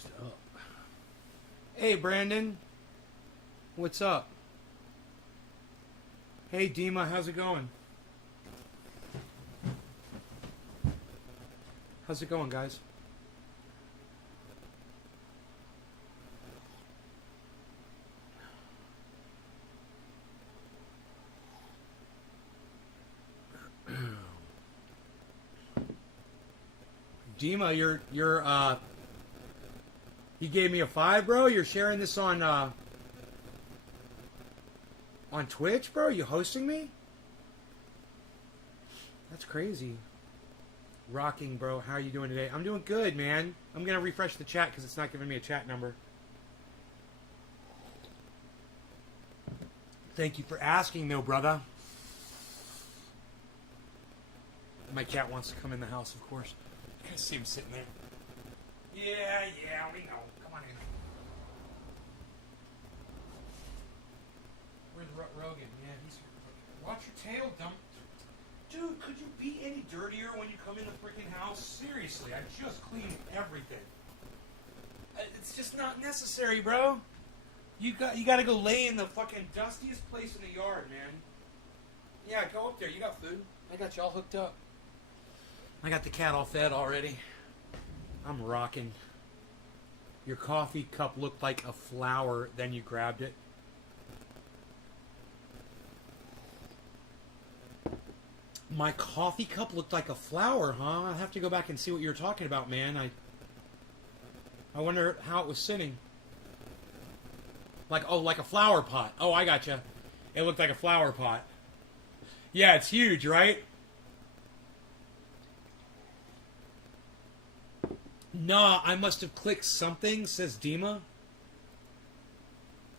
used up. Hey, Brandon. What's up? Hey, Dima, how's it going? How's it going, guys? Dima, you gave me a 5, bro. You're sharing this on Twitch, bro. You hosting me? That's crazy. Rocking, bro. How are you doing today? I'm doing good, man. I'm gonna refresh the chat because it's not giving me a chat number. Thank you for asking, though, brother. My cat wants to come in the house, of course. I see him sitting there. Yeah, we know. Come on in. Where's Rogan? Yeah, he's here. Watch your tail, dump. Dude, could you be any dirtier when you come in the freaking house? Seriously, I just cleaned everything. It's just not necessary, bro. You got to go lay in the fucking dustiest place in the yard, man. Yeah, go up there. You got food. I got you all hooked up. I got the cat all fed already. I'm rocking. Your coffee cup looked like a flower, then you grabbed it. My coffee cup looked like a flower, huh? I'll have to go back and see what you were talking about, man. I wonder how it was sitting. Like a flower pot. Oh, I gotcha. It looked like a flower pot. Yeah, it's huge, right? Nah, I must have clicked something, says Dima.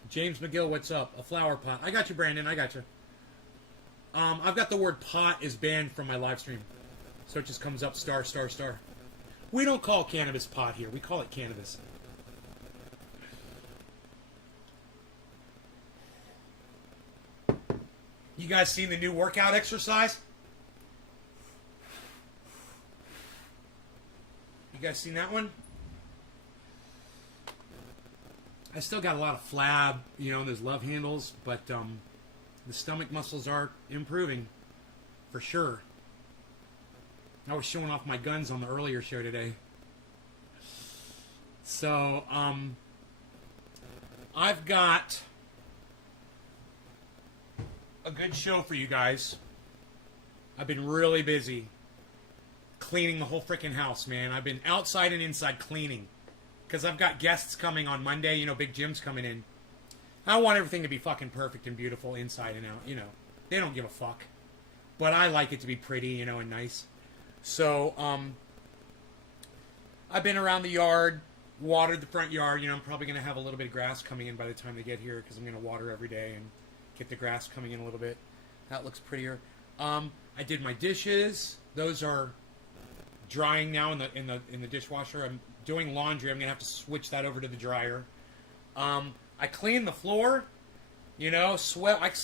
James McGill, what's up? A flower pot. I got you, Brandon. I got you. I've got the word pot is banned from my live stream. So it just comes up star, star, star. We don't call cannabis pot here. We call it cannabis. You guys seen the new workout exercise? You guys seen that one? I still got a lot of flab, those love handles, but the stomach muscles are improving, for sure. I was showing off my guns on the earlier show today. So, I've got a good show for you guys. I've been really busy cleaning the whole freaking house, man. I've been outside and inside cleaning because I've got guests coming on Monday. Big Jim's coming in. I want everything to be fucking perfect and beautiful inside and out. They don't give a fuck, but I like it to be pretty, and nice. So, I've been around the yard, watered the front yard. I'm probably gonna have a little bit of grass coming in by the time they get here because I'm gonna water every day and get the grass coming in a little bit. That looks prettier. I did my dishes. Those are drying now in the dishwasher. I'm doing laundry. I'm gonna have to switch that over to the dryer. I clean the floor. I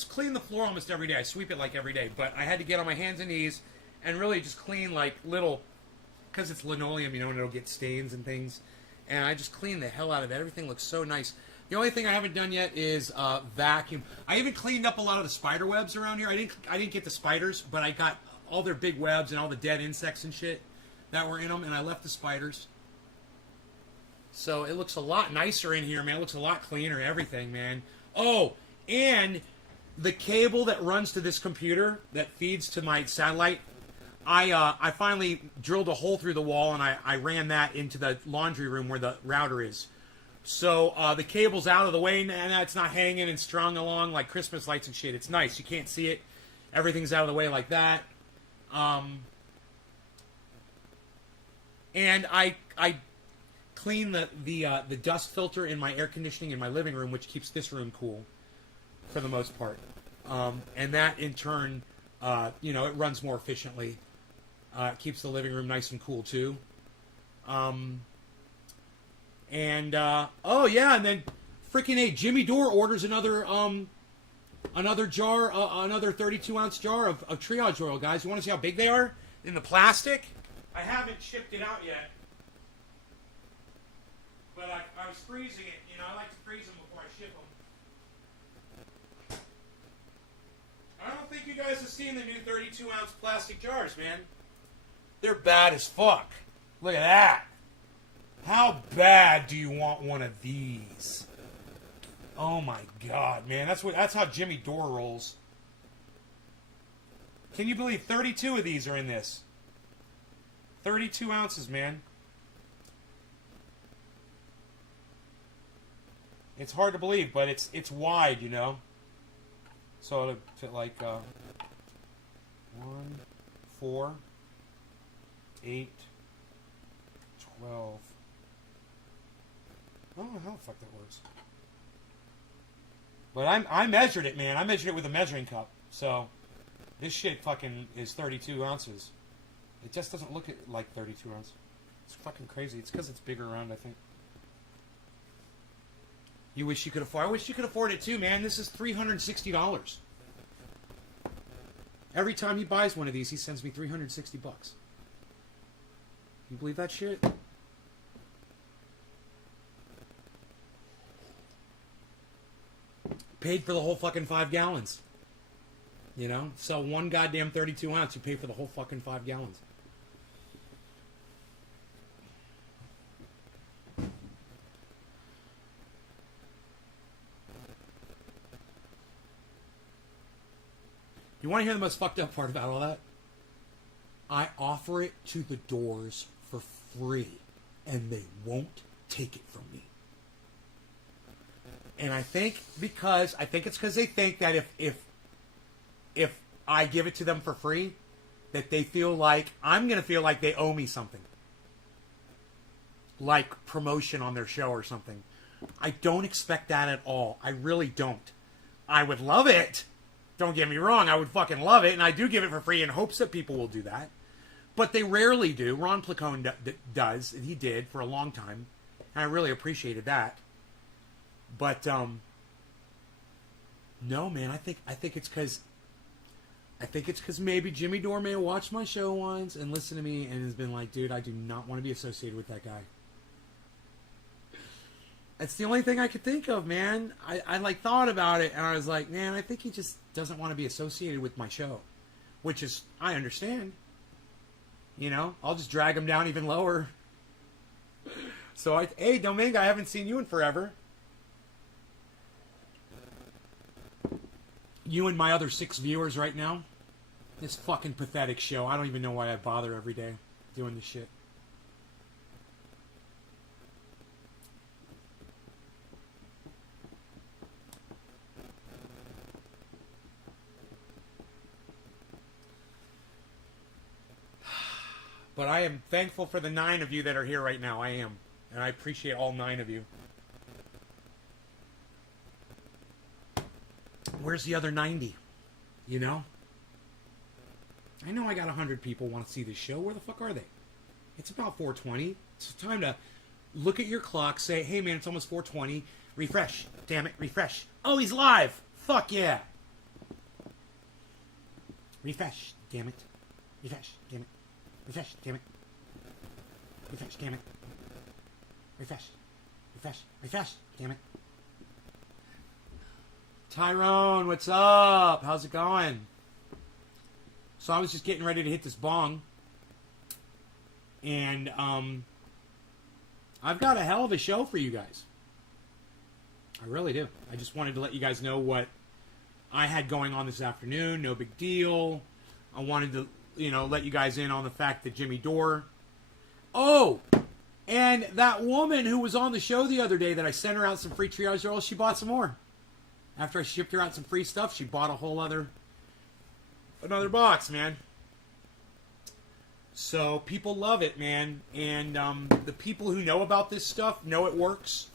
clean the floor almost every day. I sweep it like every day. But I had to get on my hands and knees and really just clean like little, because it's linoleum, and it'll get stains and things. And I just cleaned the hell out of it. Everything looks so nice. The only thing I haven't done yet is vacuum. I even cleaned up a lot of the spider webs around here. I didn't get the spiders, but I got all their big webs and all the dead insects and shit that were in them, and I left the spiders. So it looks a lot nicer in here, man. It looks a lot cleaner, everything, man. Oh, and the cable that runs to this computer that feeds to my satellite, I finally drilled a hole through the wall, and I ran that into the laundry room where the router is. So the cable's out of the way now. It's not hanging and strung along like Christmas lights and shit. It's nice. You can't see it. Everything's out of the way like that. And I clean the dust filter in my air conditioning in my living room, which keeps this room cool for the most part. And that in turn, it runs more efficiently. It keeps the living room nice and cool too. And then freaking Jimmy DORE orders another jar, another 32-ounce jar of triage oil, guys. You want to see how big they are in the plastic? I haven't shipped it out yet. But I was freezing it. You know, I like to freeze them before I ship them. I don't think you guys have seen the new 32-ounce plastic jars, man. They're bad as fuck. Look at that. How bad do you want one of these? Oh my god, man. That's how Jimmy DORE rolls. Can you believe 32 of these are in this? 32 ounces, man. It's hard to believe, but it's wide, you know. So it'll fit like 1, 4, 8, 12. I don't know how the fuck that works. But I measured it, man. I measured it with a measuring cup. So this shit fucking is 32 ounces. It just doesn't look like 32 ounces. It's fucking crazy. It's because it's bigger around, I think. You wish you could afford. I wish you could afford it too, man. This is $360. Every time he buys one of these, he sends me $360. You believe that shit? Paid for the whole fucking 5 gallons. You know? Sell one goddamn 32 ounce, you pay for the whole fucking 5 gallons. You want to hear the most fucked up part about all that? I offer it to the doors for free, and they won't take it from me. And I think it's because they think that if I give it to them for free, that they feel like I'm going to feel like they owe me something. Like promotion on their show or something. I don't expect that at all. I really don't. I would love it. Don't get me wrong. I would fucking love it. And I do give it for free in hopes that people will do that. But they rarely do. Ron Placone does. And he did for a long time. And I really appreciated that. But, no, man, I think it's because maybe Jimmy DORE may have watched my show once and listened to me and has been like, dude, I do not want to be associated with that guy. That's the only thing I could think of, man. I like thought about it and I was like, man, I think he just doesn't want to be associated with my show, which is, I understand. You know, I'll just drag him down even lower. So hey, Domingo, I haven't seen you in forever. You and my other 6 viewers right now. This fucking pathetic show. I don't even know why I bother every day doing this shit. But I am thankful for the 9 of you that are here right now. I am. And I appreciate all 9 of you. Where's the other 90? You know? I know I got 100 people want to see this show. Where the fuck are they? It's about 4:20. It's time to look at your clock, say, hey man, it's almost 4:20. Refresh. Damn it, refresh. Oh, he's live. Fuck yeah. Refresh. Damn it. Refresh. Damn it. Refresh. Damn it. Refresh. Damn it. Refresh. Refresh. Refresh. Damn it. Tyrone, what's up? How's it going? So I was just getting ready to hit this bong. And I've got a hell of a show for you guys. I really do. I just wanted to let you guys know what I had going on this afternoon. No big deal. I wanted to, let you guys in on the fact that Jimmy DORE. Oh! And that woman who was on the show the other day that I sent her out some free triage rolls, she bought some more. After I shipped her out some free stuff, she bought a whole another box, man. So people love it, man. And the people who know about this stuff know it works.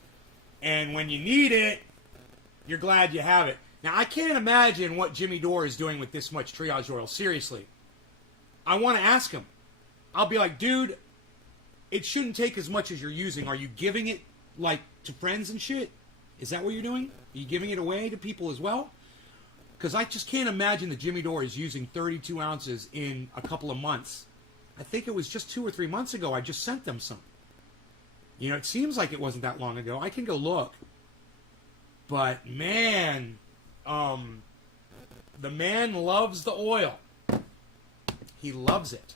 And when you need it, you're glad you have it. Now, I can't imagine what Jimmy DORE is doing with this much triage oil. Seriously. I want to ask him. I'll be like, dude, it shouldn't take as much as you're using. Are you giving it, to friends and shit? Is that what you're doing? Are you giving it away to people as well? Because I just can't imagine that Jimmy DORE is using 32 ounces in a couple of months. I think it was just 2 or 3 months ago I just sent them some. You know, it seems like it wasn't that long ago. I can go look. But, man, the man loves the oil. He loves it.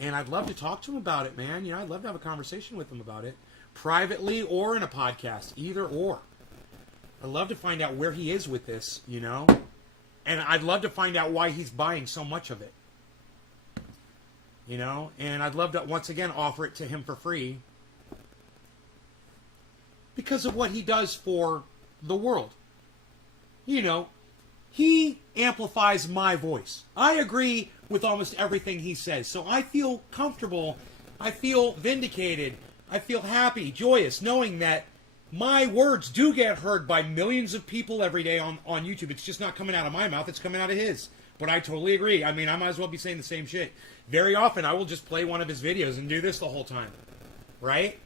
And I'd love to talk to him about it, man. You know, I'd love to have a conversation with him about it. Privately or in a podcast. Either or. I'd love to find out where he is with this, you know. And I'd love to find out why he's buying so much of it. You know. And I'd love to, once again, offer it to him for free. Because of what he does for the world. You know, he amplifies my voice. I agree with almost everything he says. So I feel comfortable. I feel vindicated. I feel happy, joyous, knowing that my words do get heard by millions of people every day on YouTube. It's just not coming out of my mouth. It's coming out of his. But I totally agree. I mean, I might as well be saying the same shit. Very often, I will just play one of his videos and do this the whole time. Right?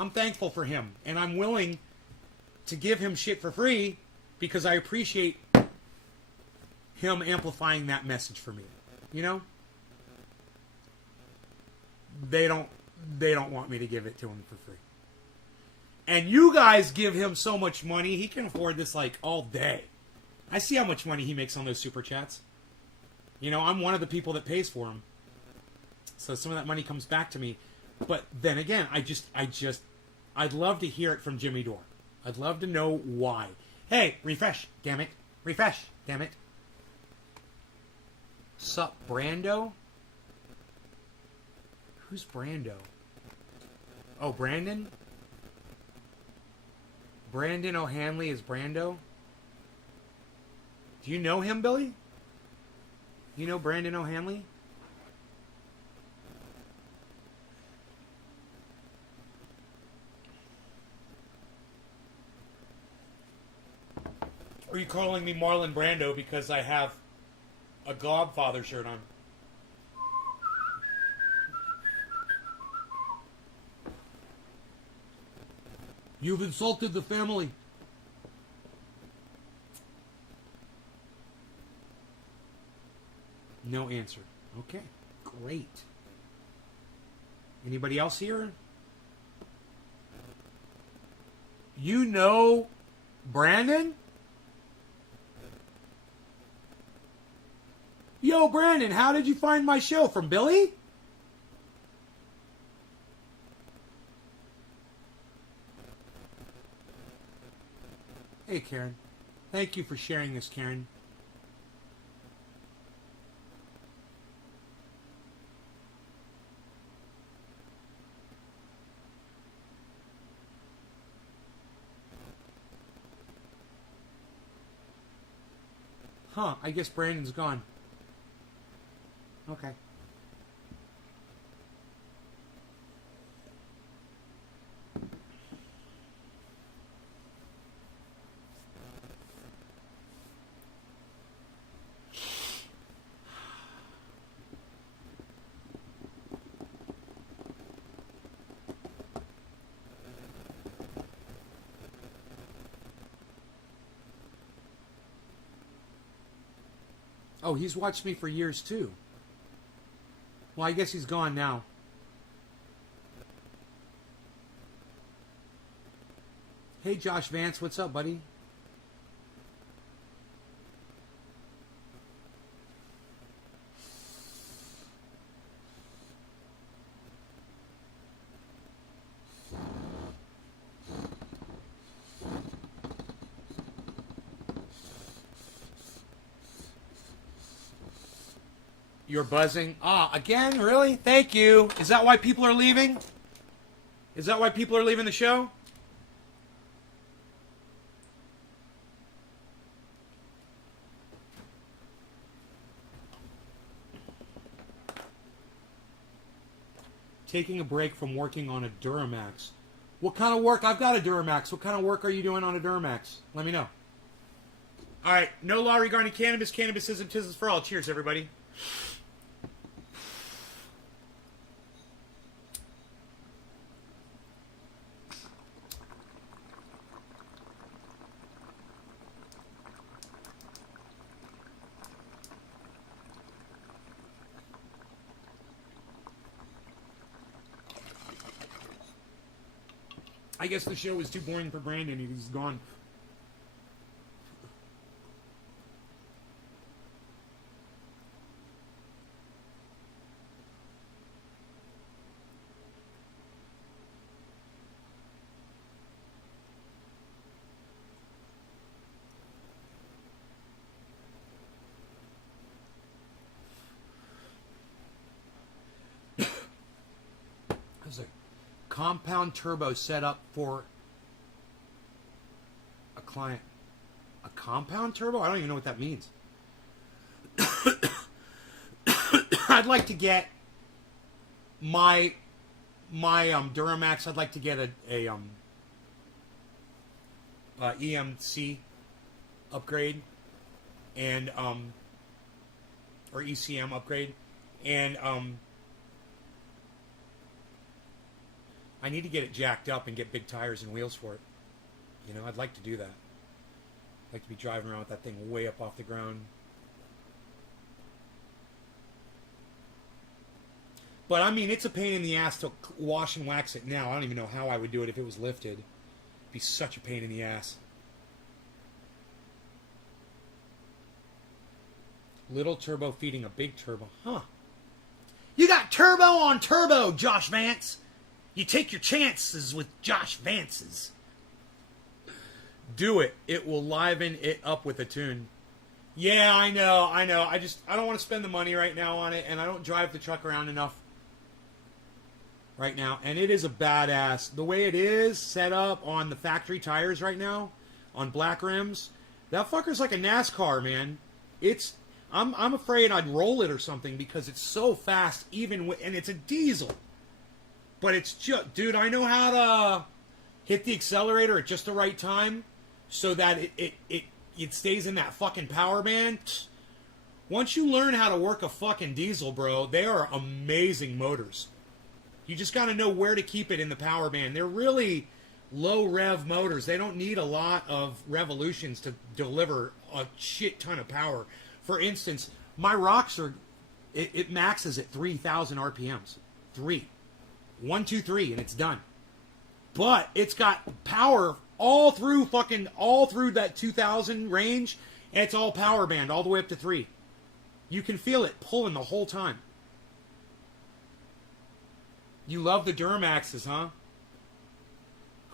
I'm thankful for him, and I'm willing to give him shit for free because I appreciate him amplifying that message for me. You know? They don't want me to give it to him for free. And you guys give him so much money, he can afford this like all day. I see how much money he makes on those super chats. You know, I'm one of the people that pays for him. So some of that money comes back to me. But then again, I'd love to hear it from Jimmy Dore. I'd love to know why. Hey, refresh, damn it. Refresh, damn it. Sup, Brando? Who's Brando? Oh, Brandon? Brandon O'Hanley is Brando? Do you know him, Billy? You know Brandon O'Hanley? Or are you calling me Marlon Brando because I have a Godfather shirt on? You've insulted the family. No answer. Okay, great. Anybody else here? You know Brandon? Yo, Brandon, how did you find my show? From Billy? Hey, Karen. Thank you for sharing this, Karen. Huh, I guess Brandon's gone. Okay. Oh, he's watched me for years too. Well, I guess he's gone now. Hey, Josh Vance, what's up, buddy? You're buzzing. Ah, again? Really? Thank you. Is that why people are leaving? Is that why people are leaving the show? Taking a break from working on a Duramax. What kind of work? I've got a Duramax. What kind of work are you doing on a Duramax? Let me know. All right. No law regarding cannabis. Cannabis isn't business for all. Cheers, everybody. I guess the show was too boring for Brandon. He's gone. There's a compound turbo set up for a client. A compound turbo? I don't even know what that means. I'd like to get my Duramax. I'd like to get a EMC upgrade and or ECM upgrade, and I need to get it jacked up and get big tires and wheels for it. You know, I'd like to do that. I'd like to be driving around with that thing way up off the ground. But I mean, it's a pain in the ass to wash and wax it now. I don't even know how I would do it if it was lifted. It'd be such a pain in the ass. Little turbo feeding a big turbo. Huh. You got turbo on turbo, Josh Vance. You take your chances with Josh Vance's. Do it. It will liven it up with a tune. Yeah, I know. I don't want to spend the money right now on it, and I don't drive the truck around enough right now. And it is a badass. The way it is set up on the factory tires right now, on black rims, that fucker's like a NASCAR, man. I'm afraid I'd roll it or something because it's so fast, and it's a diesel. But it's just, dude, I know how to hit the accelerator at just the right time so that it stays in that fucking power band. Once you learn how to work a fucking diesel, bro, they are amazing motors. You just got to know where to keep it in the power band. They're really low rev motors. They don't need a lot of revolutions to deliver a shit ton of power. For instance, my Roxor, it maxes at 3,000 RPMs. 1, 2, 3, and it's done. But it's got power all through that 2,000 range, and it's all power band all the way up to 3. You can feel it pulling the whole time. You love the Duramaxes, huh?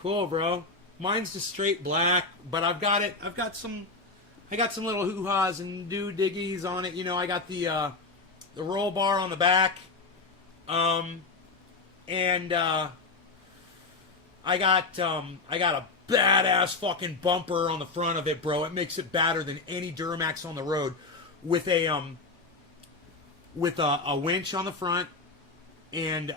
Cool, bro. Mine's just straight black, but I got some little hoo-has and do-diggies on it. You know, I got the roll bar on the back. And I got a badass fucking bumper on the front of it, bro. It makes it badder than any Duramax on the road, with a winch on the front, and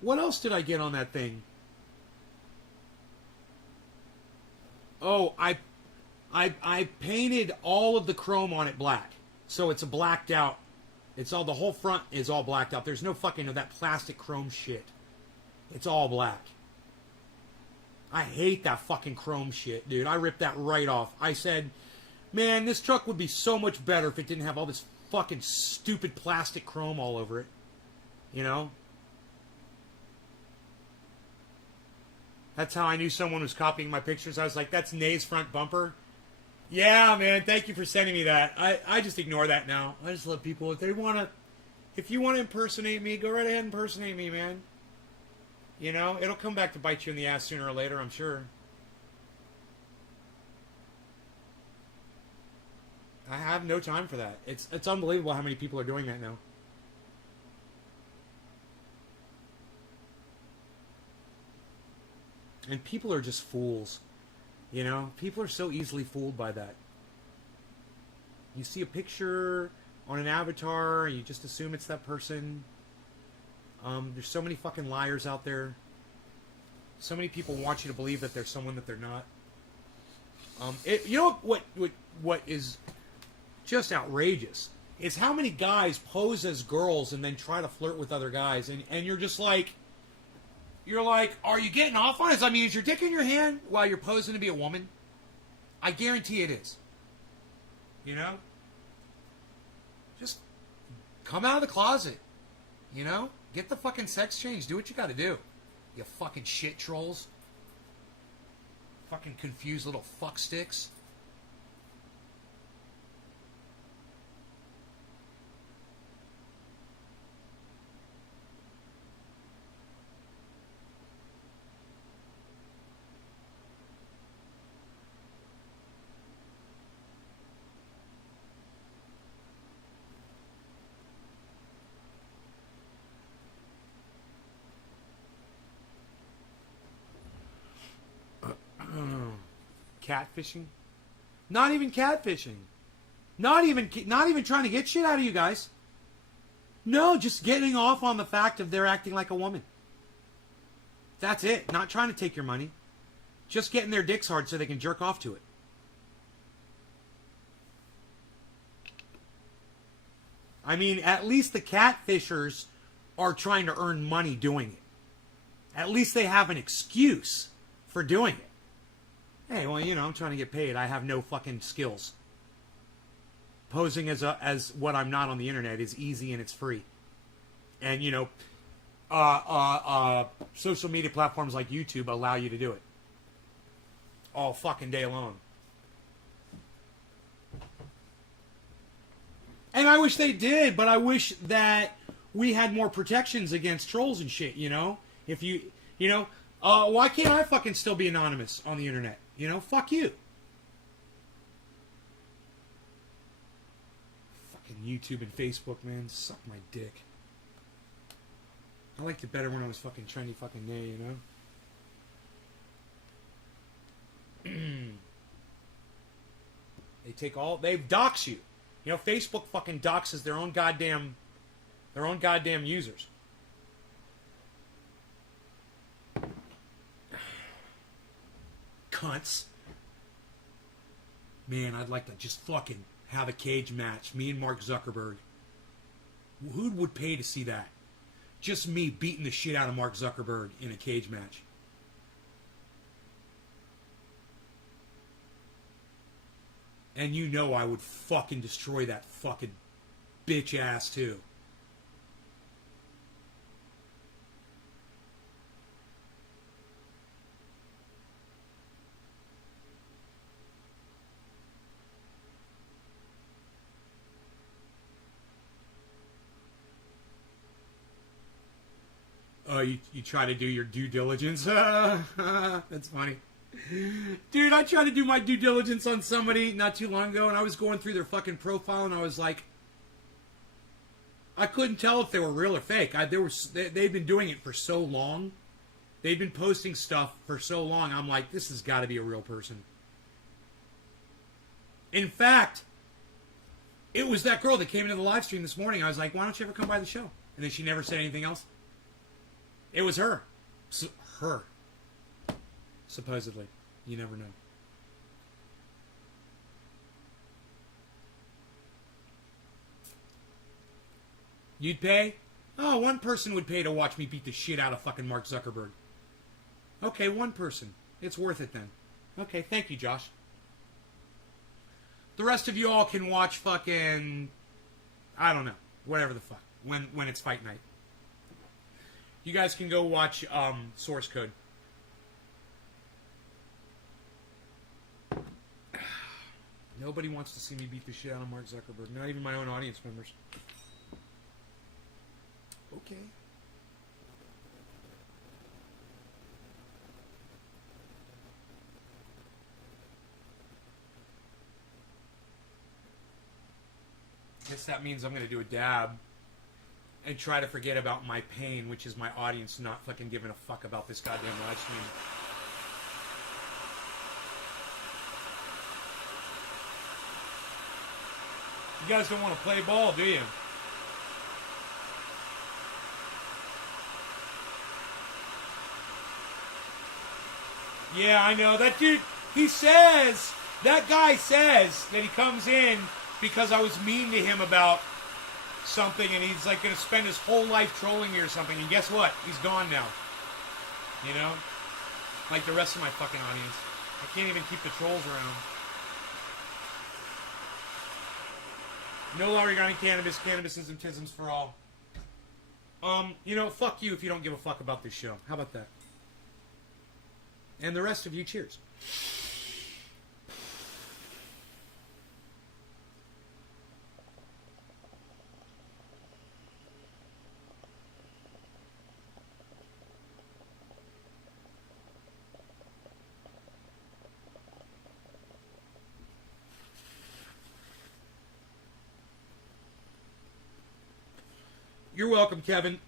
what else did I get on that thing? Oh, I painted all of the chrome on it black, so it's a blacked out. The whole front is all blacked out. There's no fucking of that plastic chrome shit. It's all black. I hate that fucking chrome shit, dude. I ripped that right off. I said, man, this truck would be so much better if it didn't have all this fucking stupid plastic chrome all over it. You know? That's how I knew someone was copying my pictures. I was like, that's Nay's front bumper. Yeah, man, thank you for sending me that. I just ignore that now. I just love people. If you want to impersonate me, go right ahead and impersonate me, man. You know, it'll come back to bite you in the ass sooner or later, I'm sure. I have no time for that. It's unbelievable how many people are doing that now. And people are just fools. You know, people are so easily fooled by that. You see a picture on an avatar, and you just assume it's that person. There's so many fucking liars out there. So many people want you to believe that they're someone that they're not. You know what is just outrageous is how many guys pose as girls and then try to flirt with other guys, and you're just like, are you getting off on it? I mean, is your dick in your hand while you're posing to be a woman? I guarantee it is. You know? Just come out of the closet. You know? Get the fucking sex change. Do what you gotta do. You fucking shit trolls. Fucking confused little fuck sticks. Catfishing? Not even catfishing. Not even trying to get shit out of you guys. No, just getting off on the fact of they're acting like a woman. That's it. Not trying to take your money. Just getting their dicks hard so they can jerk off to it. I mean, at least the catfishers are trying to earn money doing it. At least they have an excuse for doing it. Hey, well, you know, I'm trying to get paid. I have no fucking skills. Posing as what I'm not on the internet is easy and it's free. And, you know, social media platforms like YouTube allow you to do it. All fucking day long. And I wish they did, but I wish that we had more protections against trolls and shit, you know? If you know, why can't I fucking still be anonymous on the internet? You know, fuck you. Fucking YouTube and Facebook, man. Suck my dick. I liked it better when I was fucking trendy fucking nay, you know? They dox you. You know, Facebook fucking doxes their own goddamn users. Cunts. Man, I'd like to just fucking have a cage match. Me and Mark Zuckerberg. Who would pay to see that? Just me beating the shit out of Mark Zuckerberg in a cage match. And you know I would fucking destroy that fucking bitch ass too. Oh, you try to do your due diligence? That's funny. Dude, I tried to do my due diligence on somebody not too long ago, and I was going through their fucking profile, and I was like, I couldn't tell if they were real or fake. They'd been doing it for so long. They'd been posting stuff for so long. I'm like, this has got to be a real person. In fact, it was that girl that came into the live stream this morning. I was like, why don't you ever come by the show? And then she never said anything else. It was her. Her. Supposedly. You never know. You'd pay? Oh, one person would pay to watch me beat the shit out of fucking Mark Zuckerberg. Okay, one person. It's worth it then. Okay, thank you, Josh. The rest of you all can watch fucking... I don't know. Whatever the fuck. When it's fight night. You guys can go watch Source Code. Nobody wants to see me beat the shit out of Mark Zuckerberg. Not even my own audience members. Okay. Guess that means I'm going to do a dab and try to forget about my pain, which is my audience not fucking giving a fuck about this goddamn live stream. You guys don't want to play ball, do you? Yeah, I know. That dude, that guy says that he comes in because I was mean to him about something, and he's like going to spend his whole life trolling me or something, and guess what? He's gone now. You know? Like the rest of my fucking audience. I can't even keep the trolls around. No law regarding cannabis. Cannabis is isms for all. Fuck you if you don't give a fuck about this show. How about that? And the rest of you, cheers. You're welcome, Kevin.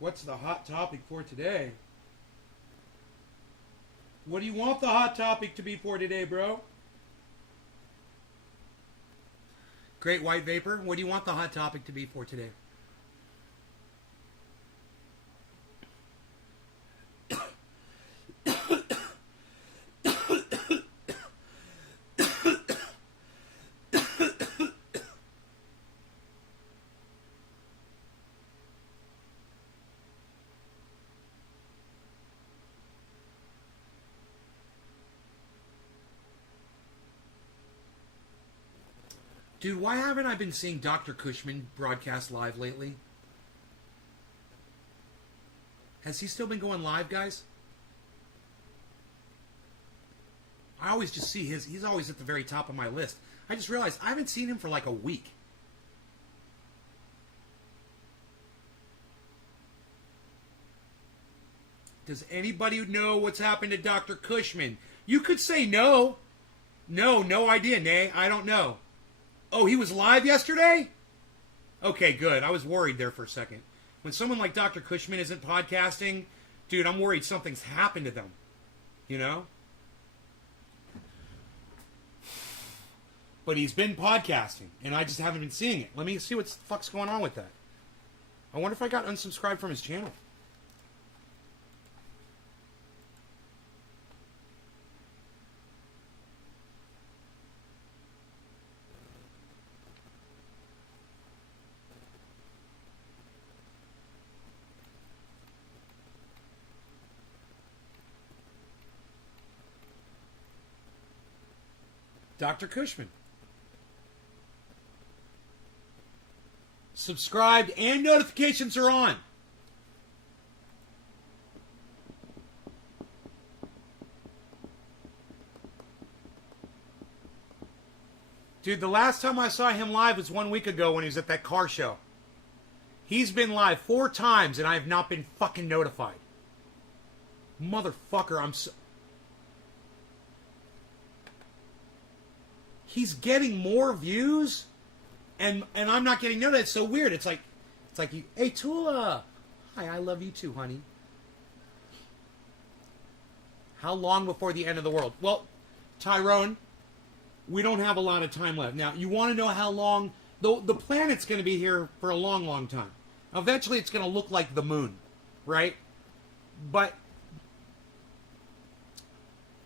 What's the hot topic for today? What do you want the hot topic to be for today, bro? Great White Vapor, what do you want the hot topic to be for today? Dude, why haven't I been seeing Dr. Cushman broadcast live lately? Has he still been going live, guys? I always just see he's always at the very top of my list. I just realized I haven't seen him for like a week. Does anybody know what's happened to Dr. Cushman? You could say no. No idea, Nay. I don't know. Oh, he was live yesterday? Okay, good. I was worried there for a second. When someone like Dr. Cushman isn't podcasting, dude, I'm worried something's happened to them. You know? But he's been podcasting, and I just haven't been seeing it. Let me see what the fuck's going on with that. I wonder if I got unsubscribed from his channel. Dr. Cushman. Subscribed and notifications are on. Dude, the last time I saw him live was 1 week ago when he was at that car show. He's been live 4 times and I have not been fucking notified. Motherfucker, I'm so... He's getting more views, and I'm not getting notified. It's so weird. It's like you, hey Tula, hi, I love you too, honey. How long before the end of the world? Well, Tyrone, we don't have a lot of time left. Now, you want to know how long? The planet's going to be here for a long, long time. Eventually, it's going to look like the moon, right? But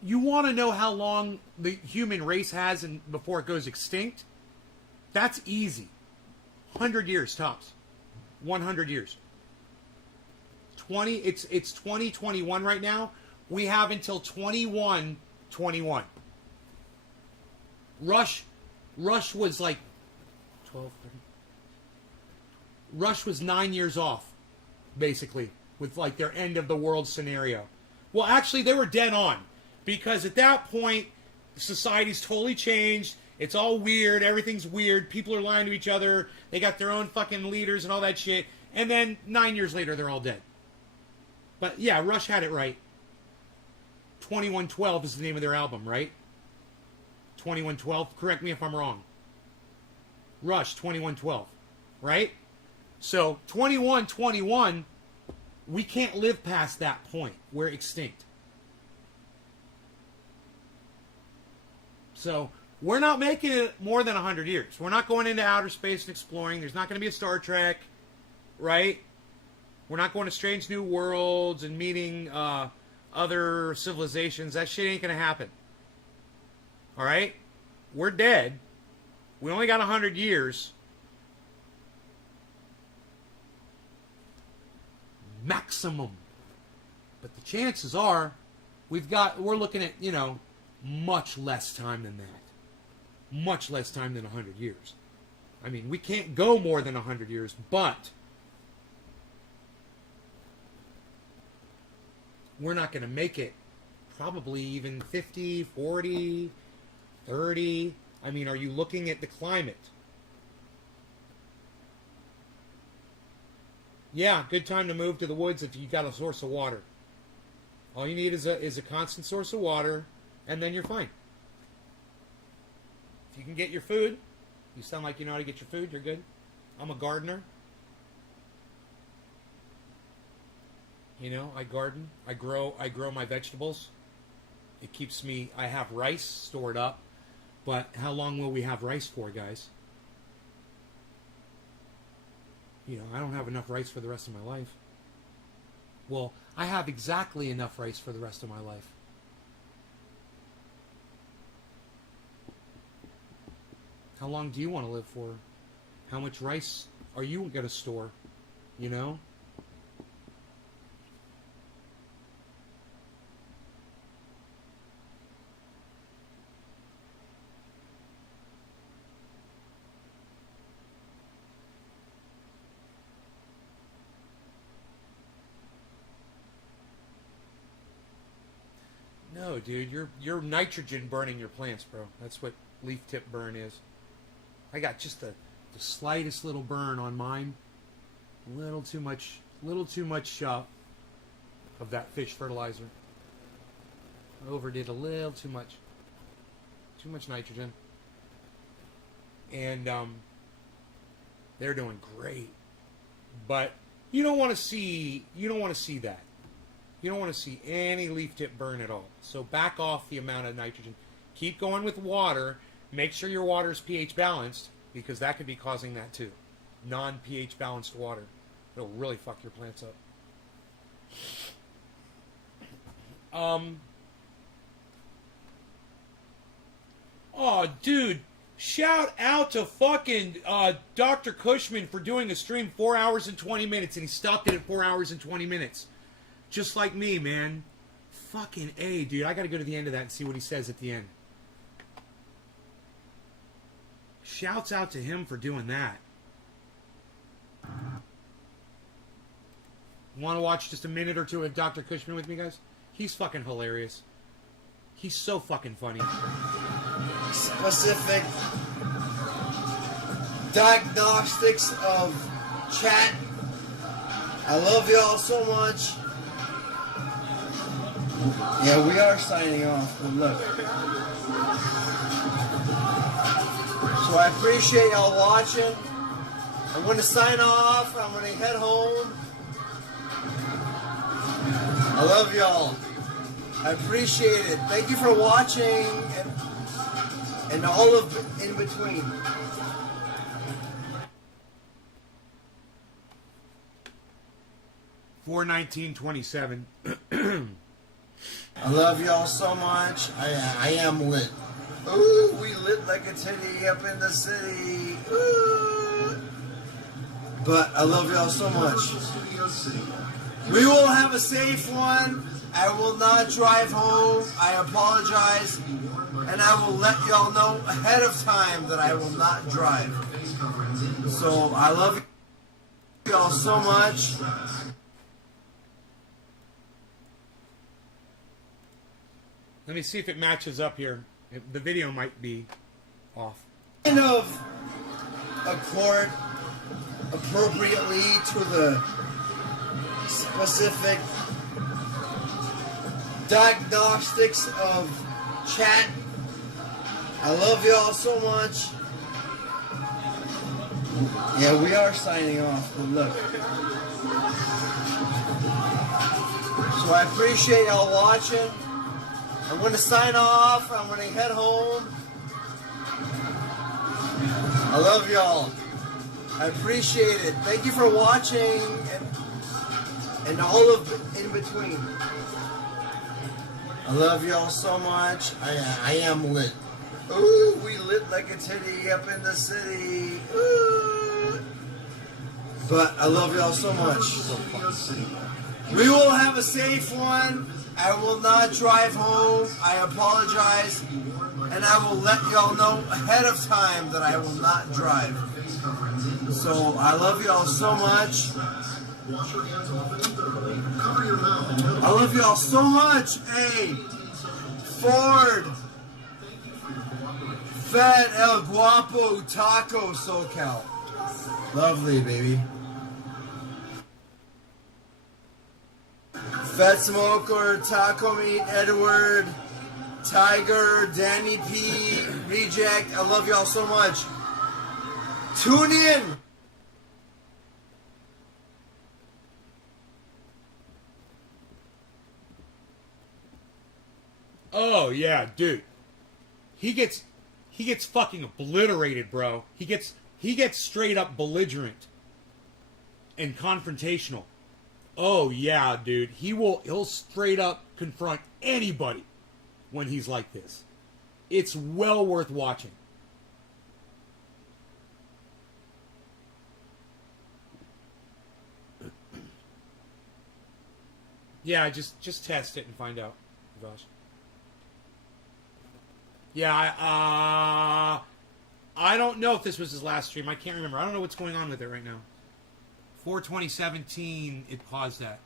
you want to know how long the human race has before it goes extinct? That's easy. 100 years tops. 100 years. It's 2021 right now. We have until 2121. Rush was like 12, 13. Rush was 9 years off, basically, with like their end of the world scenario. Well, actually, they were dead on. Because at that point, society's totally changed. It's all weird. Everything's weird. People are lying to each other. They got their own fucking leaders and all that shit. And then 9 years later, they're all dead. But yeah, Rush had it right. 2112 is the name of their album, right? 2112. Correct me if I'm wrong. Rush 2112, right? So 2121, we can't live past that point. We're extinct. So we're not making it more than 100 years. We're not going into outer space and exploring. There's not going to be a Star Trek, right? We're not going to strange new worlds and meeting other civilizations. That shit ain't going to happen. All right? We're dead. We only got 100 years. Maximum. But the chances are we're looking at, much less time than that. Much less time than 100 years. I mean, we can't go more than 100 years, but we're not going to make it probably even 50, 40, 30. I mean, are you looking at the climate? Yeah, good time to move to the woods if you got a source of water. All you need is a constant source of water, and then you're fine. If you can get your food, you sound like you know how to get your food, you're good. I'm a gardener. I garden. I grow my vegetables. It keeps me, I have rice stored up. But how long will we have rice for, guys? I don't have enough rice for the rest of my life. Well, I have exactly enough rice for the rest of my life. How long do you want to live for? How much rice are you going to store? No, dude, you're nitrogen burning your plants, bro. That's what leaf tip burn is. I got just the slightest little burn on mine. Little too much of that fish fertilizer. Overdid a little too much. Too much nitrogen. And they're doing great. But you don't want to see that. You don't want to see any leaf tip burn at all. So back off the amount of nitrogen. Keep going with water. Make sure your water is pH balanced, because that could be causing that too. Non-pH balanced water. It'll really fuck your plants up. Oh, dude. Shout out to fucking Dr. Cushman for doing a stream 4 hours and 20 minutes, and he stopped it at 4 hours and 20 minutes. Just like me, man. Fucking A, dude. I gotta go to the end of that and see what he says at the end. Shouts out to him for doing that. Want to watch just a minute or two of Dr. Cushman with me, guys? He's fucking hilarious. He's so fucking funny. Specific diagnostics of chat. I love y'all so much. Yeah, we are signing off, but look. So I appreciate y'all watching. I'm going to sign off. I'm going to head home. I love y'all. I appreciate it. Thank you for watching and all of in between. $419.27. I love y'all so much. I am lit. Ooh, we lit like a titty up in the city. Ooh. But I love y'all so much. We will have a safe one. I will not drive home. I apologize. And I will let y'all know ahead of time that I will not drive. So I love y'all so much. Let me see if it matches up here. The video might be off. Kind of accord appropriately to the specific diagnostics of chat. I love y'all so much. Yeah, we are signing off, but look. So I appreciate y'all watching. I'm going to sign off. I'm going to head home. I love y'all. I appreciate it. Thank you for watching and all of in between. I love y'all so much. I am lit. Ooh, we lit like a titty up in the city. Ooh. But I love y'all so much. We will have a safe one. I will not drive home. I apologize. And I will let y'all know ahead of time that I will not drive. So I love y'all so much. I love y'all so much. Hey, Ford, Fat El Guapo Taco SoCal. Lovely, baby. Fat Smoker, Taco Meat, Edward, Tiger, Danny P, Reject. I love y'all so much. Tune in. Oh yeah, dude. He gets fucking obliterated, bro. He gets straight up belligerent and confrontational. Oh yeah, dude. He'll straight up confront anybody when he's like this. It's well worth watching. Yeah, just test it and find out, Vosh. Yeah, I don't know if this was his last stream. I can't remember. I don't know what's going on with it right now. 4/2017, it paused that.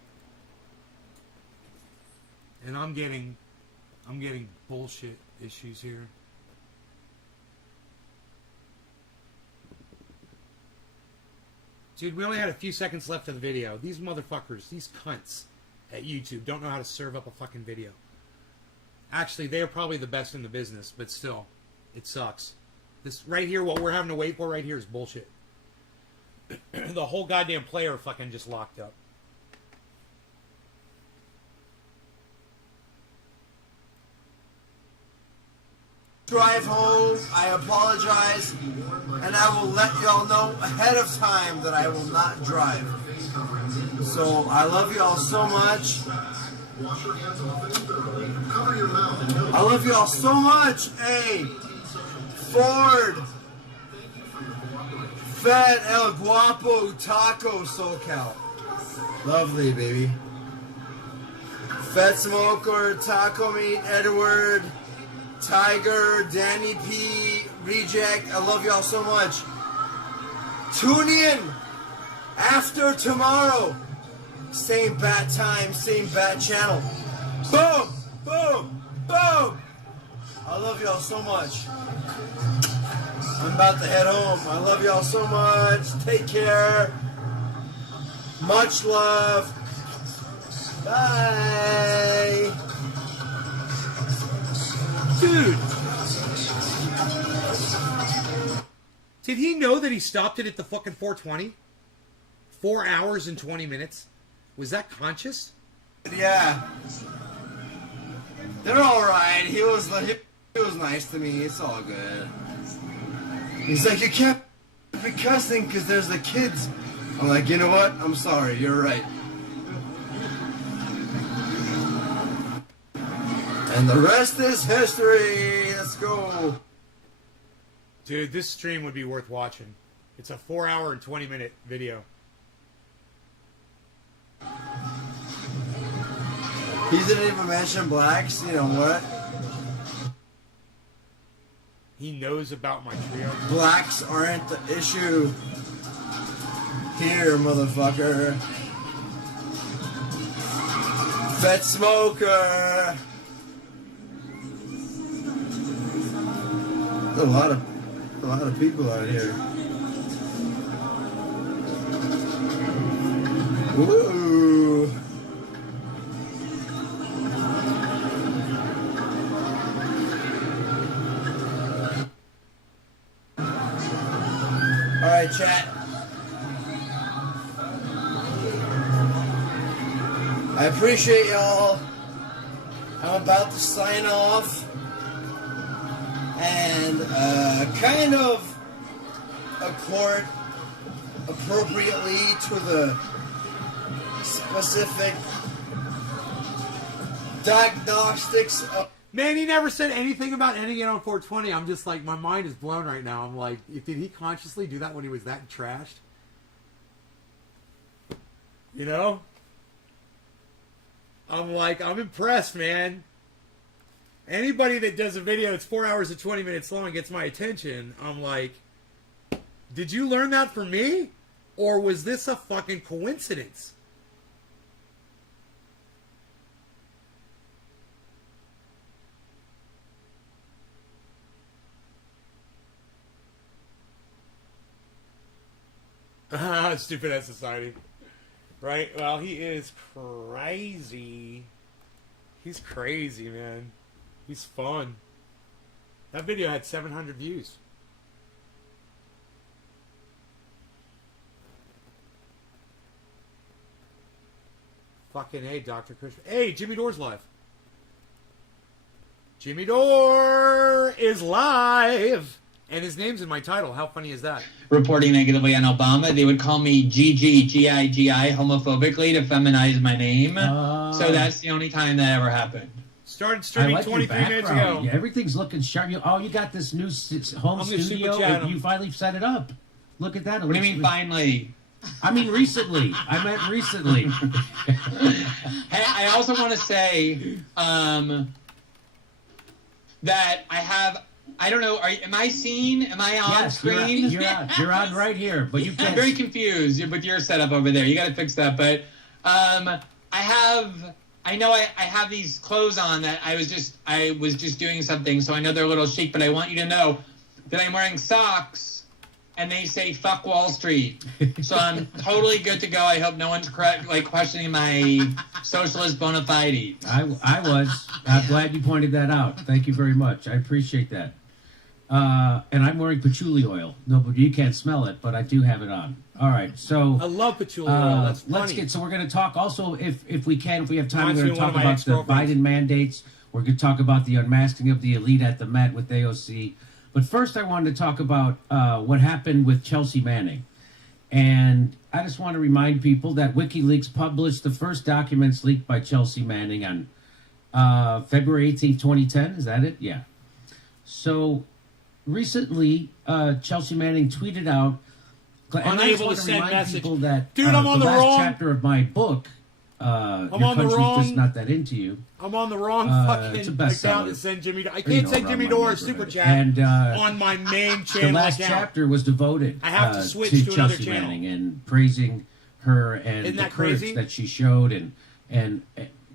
And I'm getting bullshit issues here. Dude, we only had a few seconds left of the video. These motherfuckers, these cunts at YouTube don't know how to serve up a fucking video. Actually, they are probably the best in the business, but still, it sucks. This right here, what we're having to wait for right here is bullshit. The whole goddamn player fucking just locked up. Drive home. I apologize. And I will let y'all know ahead of time that I will not drive. So I love y'all so much. I love y'all so much. Hey, Ford, Fat El Guapo Taco SoCal. Lovely, baby. Fat Smoker, Taco Meat, Edward, Tiger, Danny P, Reject. I love y'all so much. Tune in after tomorrow. Same bat time, same bat channel. Boom, boom, boom. I love y'all so much. I'm about to head home. I love y'all so much. Take care. Much love. Bye. Dude. Did he know that he stopped it at the fucking 420? 4 hours and 20 minutes? Was that conscious? Yeah. They're alright. He was nice to me. It's all good. He's like, you can't be cussing because there's the kids. I'm like, you know what? I'm sorry. You're right. And the rest is history. Let's go. Dude, this stream would be worth watching. It's a 4 hour and 20 minute video. He didn't even mention blacks. You know what? He knows about my trio. Blacks aren't the issue here, motherfucker. Fat Smoker. A lot of people out here. Woo! All right, chat. I appreciate y'all. I'm about to sign off and kind of accord appropriately to the specific diagnostics of. Man, he never said anything about ending it on 420. I'm just like, my mind is blown right now. I'm like, did he consciously do that when he was that trashed? You know? I'm like, I'm impressed, man. Anybody that does a video that's 4 hours and 20 minutes long and gets my attention, I'm like, did you learn that from me? Or was this a fucking coincidence? Stupid ass society. Right? Well, he is crazy. He's crazy, man. He's fun. That video had 700 views. Fucking hey, Dr. Cushman. Hey, Jimmy Dore's live. Jimmy Dore is live. And his name's in my title. How funny is that? Reporting negatively on Obama. They would call me G-I-G-I, homophobically to feminize my name. So that's the only time that ever happened. Started streaming 23 minutes ago. Yeah, everything's looking sharp. You got this new home studio. You finally set it up. Look at that. What do you mean finally? I mean recently. I meant recently. Hey, I also want to say that I have... I don't know. Am I seen? Am I on screen? You're on right here, but you can't. I'm very confused with your setup over there. You got to fix that. But I know I have these clothes on that I was just doing something, so I know they're a little chic. But I want you to know that I'm wearing socks, and they say "fuck Wall Street," so I'm totally good to go. I hope no one's questioning my socialist bona fide. I was. I'm glad you pointed that out. Thank you very much. I appreciate that. And I'm wearing patchouli oil. No, but you can't smell it, but I do have it on. All right, so I love patchouli oil. That's funny. So we're going to talk also, if we have time, we're going to talk about the Biden mandates. We're going to talk about the unmasking of the elite at the Met with AOC. But first, I wanted to talk about what happened with Chelsea Manning. And I just want to remind people that WikiLeaks published the first documents leaked by Chelsea Manning on February 18th, 2010. Is that it? Yeah. So recently, Chelsea Manning tweeted out, and I just want to remind people that dude, I'm on the last chapter of my book, Your Country's Just Not That Into You. I'm on the wrong fucking account to send Jimmy Dore. I can't send Jimmy Dore a super chat on my main channel. The last chapter was devoted I have to switch to another Chelsea channel. Manning and praising her and the courage that she showed. And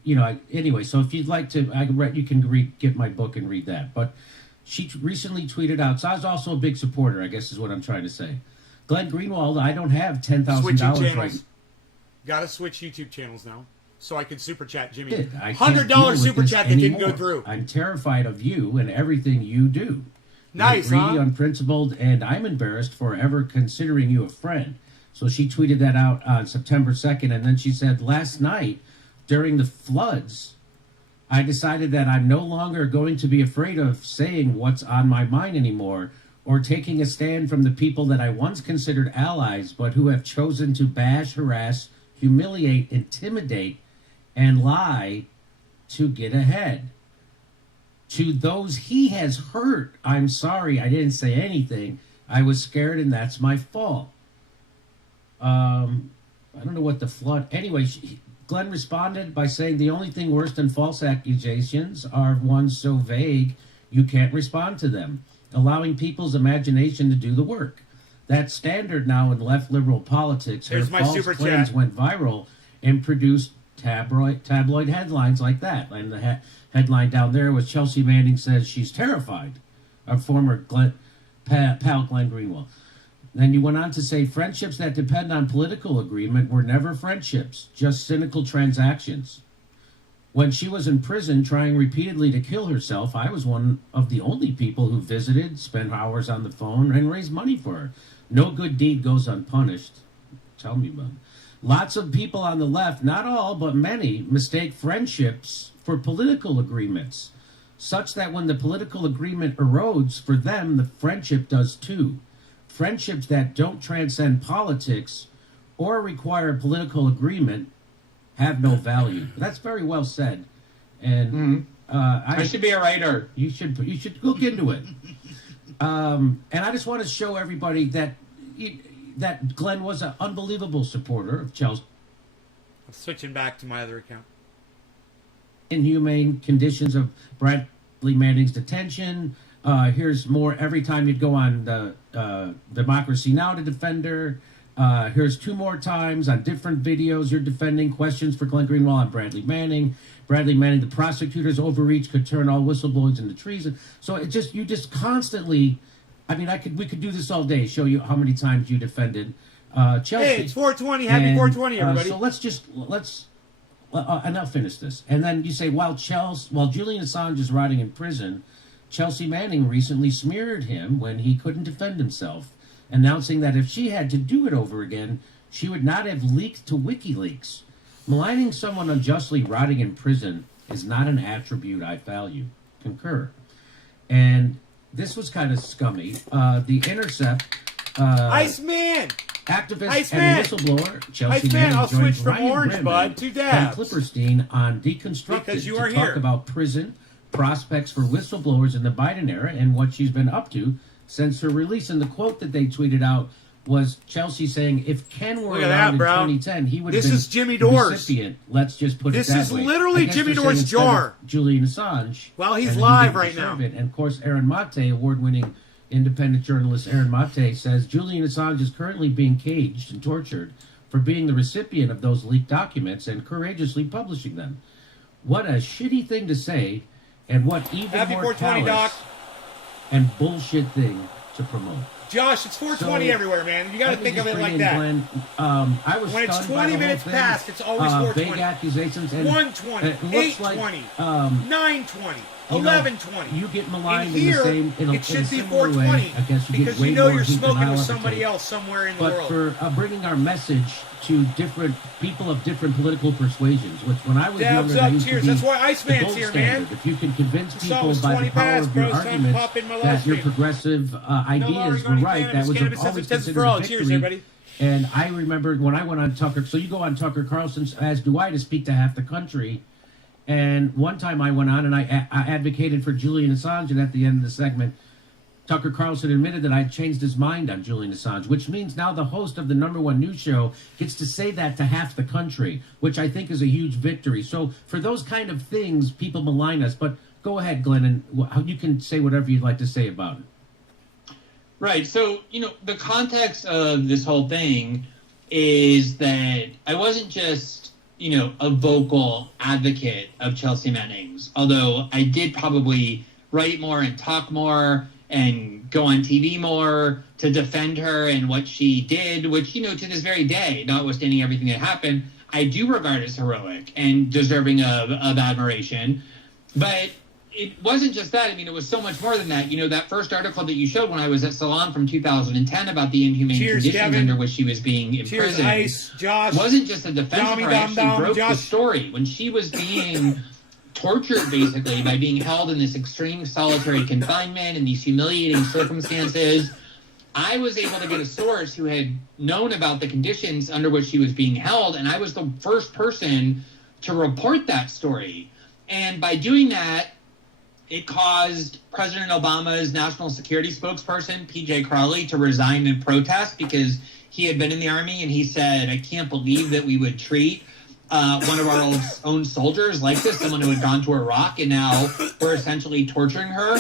you know, anyway, so if you'd like to, you can get my book and read that. But she recently tweeted out, so I was also a big supporter, I guess is what I'm trying to say. Glenn Greenwald, I don't have $10,000 right now. Gotta switch YouTube channels now, so I can super chat Jimmy. $100 super chat that didn't go through. I'm terrified of you and everything you do. Nice, You're greedy, unprincipled, and I'm embarrassed for ever considering you a friend. So she tweeted that out on September 2nd, and then she said, last night, during the floods, I decided that I'm no longer going to be afraid of saying what's on my mind anymore, or taking a stand from the people that I once considered allies, but who have chosen to bash, harass, humiliate, intimidate, and lie to get ahead. To those he has hurt, I'm sorry, I didn't say anything. I was scared, and that's my fault. I don't know what the flood... Anyway, Glenn responded by saying the only thing worse than false accusations are ones so vague you can't respond to them, allowing people's imagination to do the work. That's standard now in left liberal politics. Her false claims went viral and produced tabloid headlines like that. And the headline down there was Chelsea Manning says she's terrified of former pal Glenn Greenwald. Then you went on to say friendships that depend on political agreement were never friendships, just cynical transactions. When she was in prison trying repeatedly to kill herself, I was one of the only people who visited, spent hours on the phone, and raised money for her. No good deed goes unpunished. Tell me, Bub. Lots of people on the left, not all, but many, mistake friendships for political agreements, such that when the political agreement erodes for them, the friendship does too. Friendships that don't transcend politics or require political agreement have no value. That's very well said. And I should be a writer. You should look into it. And I just want to show everybody that Glenn was an unbelievable supporter of Chelsea. I'm switching back to my other account. Inhumane conditions of Bradley Manning's detention. Here's more every time you'd go on the Democracy Now! To defend her. Here's 2 more times on different videos. You're defending questions for Glenn Greenwald on Bradley Manning. Bradley Manning, the prosecutor's overreach could turn all whistleblowing into treason. So you just constantly, I mean, we could do this all day, show you how many times you defended Chelsea. Hey, it's 420. Happy 420, everybody. So and I'll finish this. And then you say, while Julian Assange is rotting in prison, Chelsea Manning recently smeared him when he couldn't defend himself, announcing that if she had to do it over again, she would not have leaked to WikiLeaks. Maligning someone unjustly rotting in prison is not an attribute I value. Concur. And this was kind of scummy. The Intercept... Iceman! Activist Iceman! and whistleblower Chelsea Iceman, Manning I'll joined switch from Ryan orange, Brennan bud, to and dabs. Clipperstein on Deconstructed Because you to are talk here. about prison, prospects for whistleblowers in the Biden era, and what she's been up to since her release. And the quote that they tweeted out was Chelsea saying, if Ken were Look at around that, bro. in 2010, he would have This been is Jimmy Dore's. recipient. Let's just put This it that is way. literally I guess Jimmy they're Dore's saying instead of jar. Julian Assange. Well, he's and he live didn't right deserve now. it. And of course, Aaron Mate, award-winning independent journalist Aaron Mate, says Julian Assange is currently being caged and tortured for being the recipient of those leaked documents and courageously publishing them. What a shitty thing to say, and what even Happy more 420, callous Doc. and bullshit thing to promote. Josh, it's 420 So, everywhere, man. You got to Let me think of just it bring like in that. Glenn. I was When it's stunned by 20 the whole minutes thing. past, it's always 420. Vague accusations. And 120, it looks like, 820, 920, you know, 1120. you get maligned In in here, the same. In a, it should in a be similar 420 way. I guess you because get way you know more you're heat than smoking I'll with ever somebody take. else somewhere in the But world. for bringing our message to different people of different political persuasions, which when I was Dabs younger, I up, used cheers. to be That's why the Iceman's gold here, standard. man. If you can convince It's people almost by the 20 power past, of bro. your It's time to arguments pop in my that last your name. progressive ideas were already right, that cannabis. was Cannabis always has a test considered for all. a Cheers, victory. everybody. And I remember when I went on Tucker, so you go on Tucker Carlson's, as do I, to speak to half the country. And one time I went on and I advocated for Julian Assange, and at the end of the segment, Tucker Carlson admitted that I'd changed his mind on Julian Assange, which means now the host of the #1 news show gets to say that to half the country, which I think is a huge victory. So for those kind of things, people malign us. But go ahead, Glenn, and you can say whatever you'd like to say about it. Right. So, the context of this whole thing is that I wasn't just, a vocal advocate of Chelsea Manning's, although I did probably write more and talk more and go on TV more to defend her and what she did, which, to this very day, notwithstanding everything that happened, I do regard as heroic and deserving of admiration. But it wasn't just that. I mean, it was so much more than that. That first article that you showed when I was at Salon from 2010 about the inhumane Cheers, conditions Kevin. under which she was being Cheers, imprisoned Ice, Josh. wasn't just a defense of her. I actually Dom, broke the Josh. story. When she was being tortured, basically, by being held in this extreme solitary confinement in these humiliating circumstances, I was able to get a source who had known about the conditions under which she was being held, and I was the first person to report that story. And by doing that, it caused President Obama's national security spokesperson, P.J. Crowley, to resign in protest because he had been in the Army, and he said, I can't believe that we would treat one of our own soldiers like this, someone who had gone to Iraq, and now we're essentially torturing her.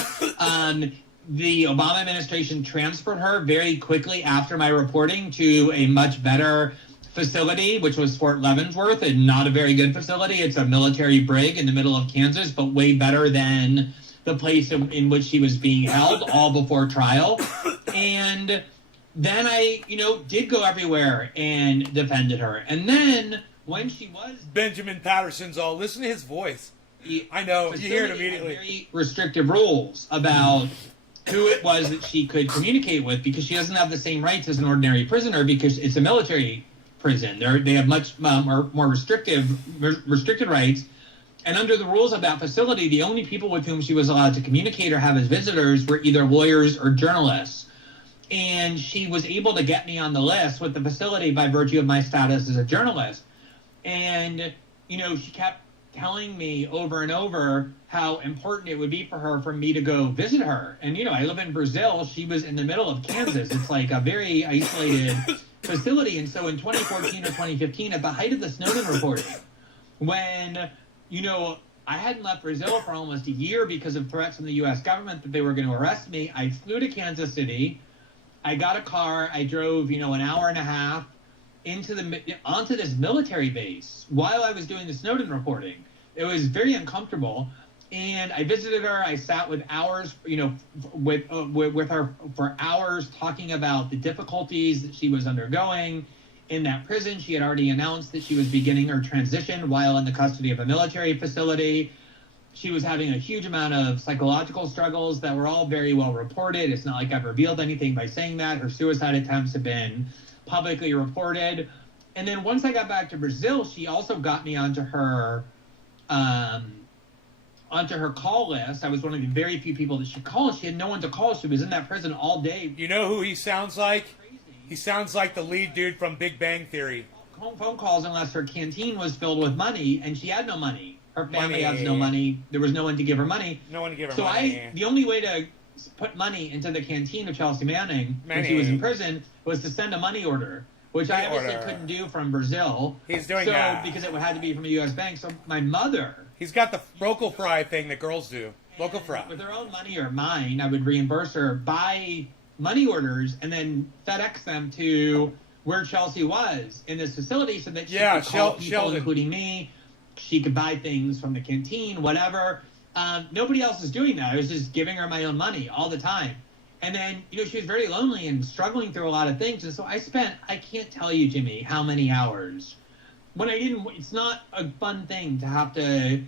The Obama administration transferred her very quickly after my reporting to a much better facility, which was Fort Leavenworth, and not a very good facility. It's a military brig in the middle of Kansas, but way better than the place in which she was being held, all before trial. And then I, did go everywhere and defended her. And then when she was... Benjamin Patterson's all, listen to his voice. I know, you hear it immediately. Very restrictive rules about who it was that she could communicate with, because she doesn't have the same rights as an ordinary prisoner because it's a military prison. They have much more restricted rights. And under the rules of that facility, the only people with whom she was allowed to communicate or have as visitors were either lawyers or journalists. And she was able to get me on the list with the facility by virtue of my status as a journalist. And, she kept telling me over and over how important it would be for me to go visit her. And, I live in Brazil. She was in the middle of Kansas. It's like a very isolated facility. And so in 2014 or 2015, at the height of the Snowden reporting, when, I hadn't left Brazil for almost a year because of threats from the U.S. government that they were going to arrest me, I flew to Kansas City. I got a car. I drove, an hour and a half onto this military base while I was doing the Snowden reporting. It was very uncomfortable. And I visited her. I sat with hours, with her for hours talking about the difficulties that she was undergoing in that prison. She had already announced that she was beginning her transition while in the custody of a military facility. She was having a huge amount of psychological struggles that were all very well reported. It's not like I've revealed anything by saying that. Her suicide attempts have been publicly reported. And then once I got back to Brazil, she also got me onto her call list. I was one of the very few people that she called. She had no one to call. She was in that prison all day. You know who he sounds like? He sounds like the lead dude from Big Bang Theory. Phone calls unless her canteen was filled with money, and she had no money. Her family has no money. There was no one to give her money. No one to give her money. So the only way to put money into the canteen of Chelsea Manning when she was in prison was to send a money order, which I obviously couldn't do from Brazil. He's doing that. Because it had to be from a U.S. bank. So my mother... He's got the local fry thing that girls do. Local fry. With her own money or mine, I would reimburse her, buy money orders, and then FedEx them to where Chelsea was in this facility so that she could call people, including me. She could buy things from the canteen, whatever. Nobody else was doing that. I was just giving her my own money all the time. And then, she was very lonely and struggling through a lot of things. And so I can't tell you, Jimmy, how many hours. It's not a fun thing to have to,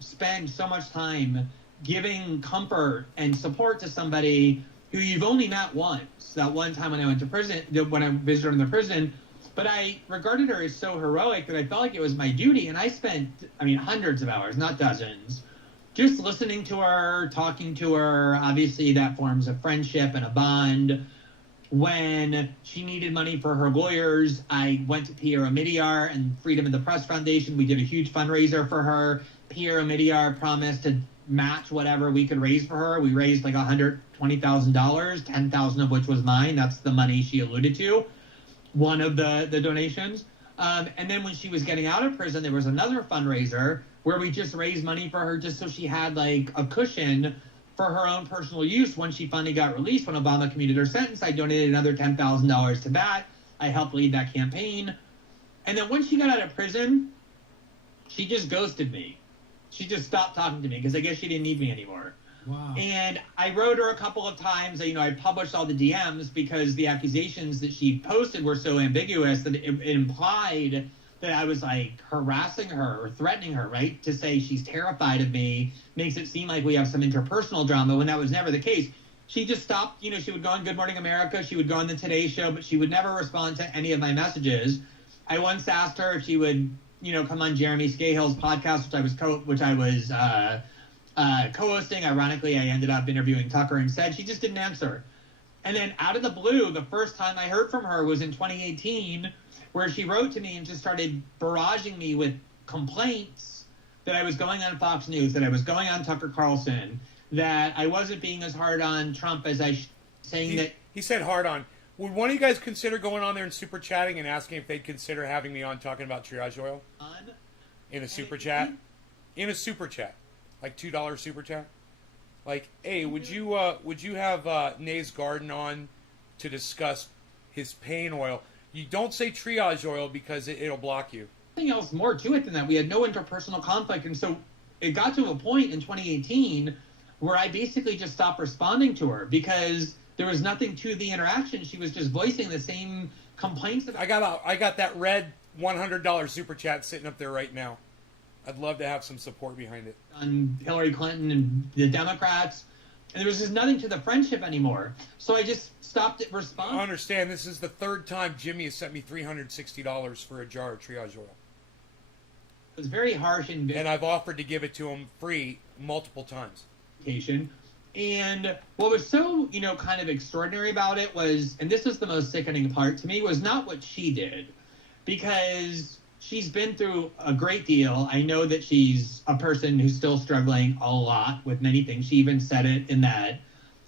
spend so much time giving comfort and support to somebody who you've only met once. That one time when I went to prison, when I visited her in the prison. But I regarded her as so heroic that I felt like it was my duty. And I spent, hundreds of hours, not dozens, just listening to her, talking to her. Obviously, that forms a friendship and a bond. When she needed money for her lawyers, I went to Pierre Omidyar and Freedom of the Press Foundation. We did a huge fundraiser for her. Pierre Omidyar promised to match whatever we could raise for her. We raised like $120,000, $10,000 of which was mine. That's the money she alluded to, one of the donations. And then when she was getting out of prison, there was another fundraiser where we just raised money for her just so she had like a cushion for her own personal use when she finally got released. When Obama commuted her sentence, I donated another $10,000 to that. I helped lead that campaign. And then once she got out of prison, she just ghosted me. She just stopped talking to me because I guess she didn't need me anymore. Wow. And I wrote her a couple of times. I published all the DMs because the accusations that she posted were so ambiguous that it implied that I was like harassing her or threatening her, right? To say she's terrified of me makes it seem like we have some interpersonal drama when that was never the case. She just stopped, she would go on Good Morning America, she would go on the Today Show, but she would never respond to any of my messages. I once asked her if she would, come on Jeremy Scahill's podcast, which I was co-hosting. Ironically, I ended up interviewing Tucker instead. She just didn't answer. And then out of the blue, the first time I heard from her was in 2018, where she wrote to me and just started barraging me with complaints that I was going on Fox News, that I was going on Tucker Carlson, that I wasn't being as hard on Trump as He said hard on. Would one of you guys consider going on there and super chatting and asking if they'd consider having me on talking about triage oil? In a super chat? In a super chat. Like $2 super chat? Like, hey, would you have Nays Garden on to discuss his pain oil? You don't say triage oil because it'll block you. Nothing else more to it than that. We had no interpersonal conflict. And so it got to a point in 2018 where I basically just stopped responding to her because there was nothing to the interaction. She was just voicing the same complaints. I got that red $100 super chat sitting up there right now. I'd love to have some support behind it. On Hillary Clinton and the Democrats. And there was just nothing to the friendship anymore. So I just stopped it responding. I understand this is the third time Jimmy has sent me $360 for a jar of triage oil. It was very harsh and I've offered to give it to him free multiple times. And what was so, kind of extraordinary about it was, and this was the most sickening part to me, was not what she did. Because she's been through a great deal. I know that she's a person who's still struggling a lot with many things. She even said it in that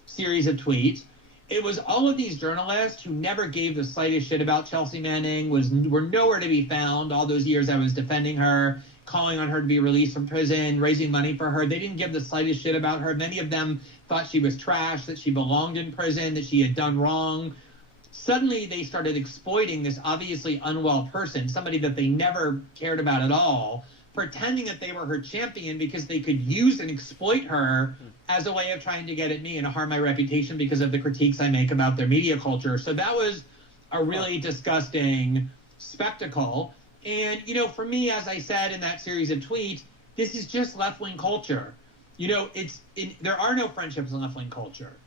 series of tweets. It was all of these journalists who never gave the slightest shit about Chelsea Manning, were nowhere to be found all those years I was defending her, calling on her to be released from prison, raising money for her. They didn't give the slightest shit about her. Many of them thought she was trash, that she belonged in prison, that she had done wrong. Suddenly they started exploiting this obviously unwell person, somebody that they never cared about at all, pretending that they were her champion because they could use and exploit her as a way of trying to get at me and harm my reputation because of the critiques I make about their media culture. So that was a really disgusting spectacle. And, for me, as I said in that series of tweets, this is just left-wing culture. There are no friendships in left-wing culture.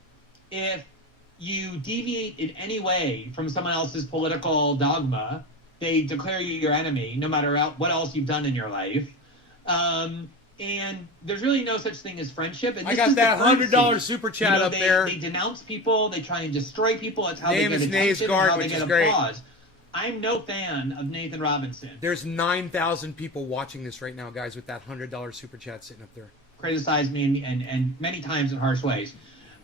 If you deviate in any way from someone else's political dogma, they declare you your enemy, no matter what else you've done in your life. And there's really no such thing as friendship. And I got that $100 super chat up there. They denounce people. They try and destroy people. That's how Name they get is attention, Naysgard, how they which get is great. applause. I'm no fan of Nathan Robinson. There's 9,000 people watching this right now, guys, with that $100 super chat sitting up there. Criticize me and many times in harsh ways.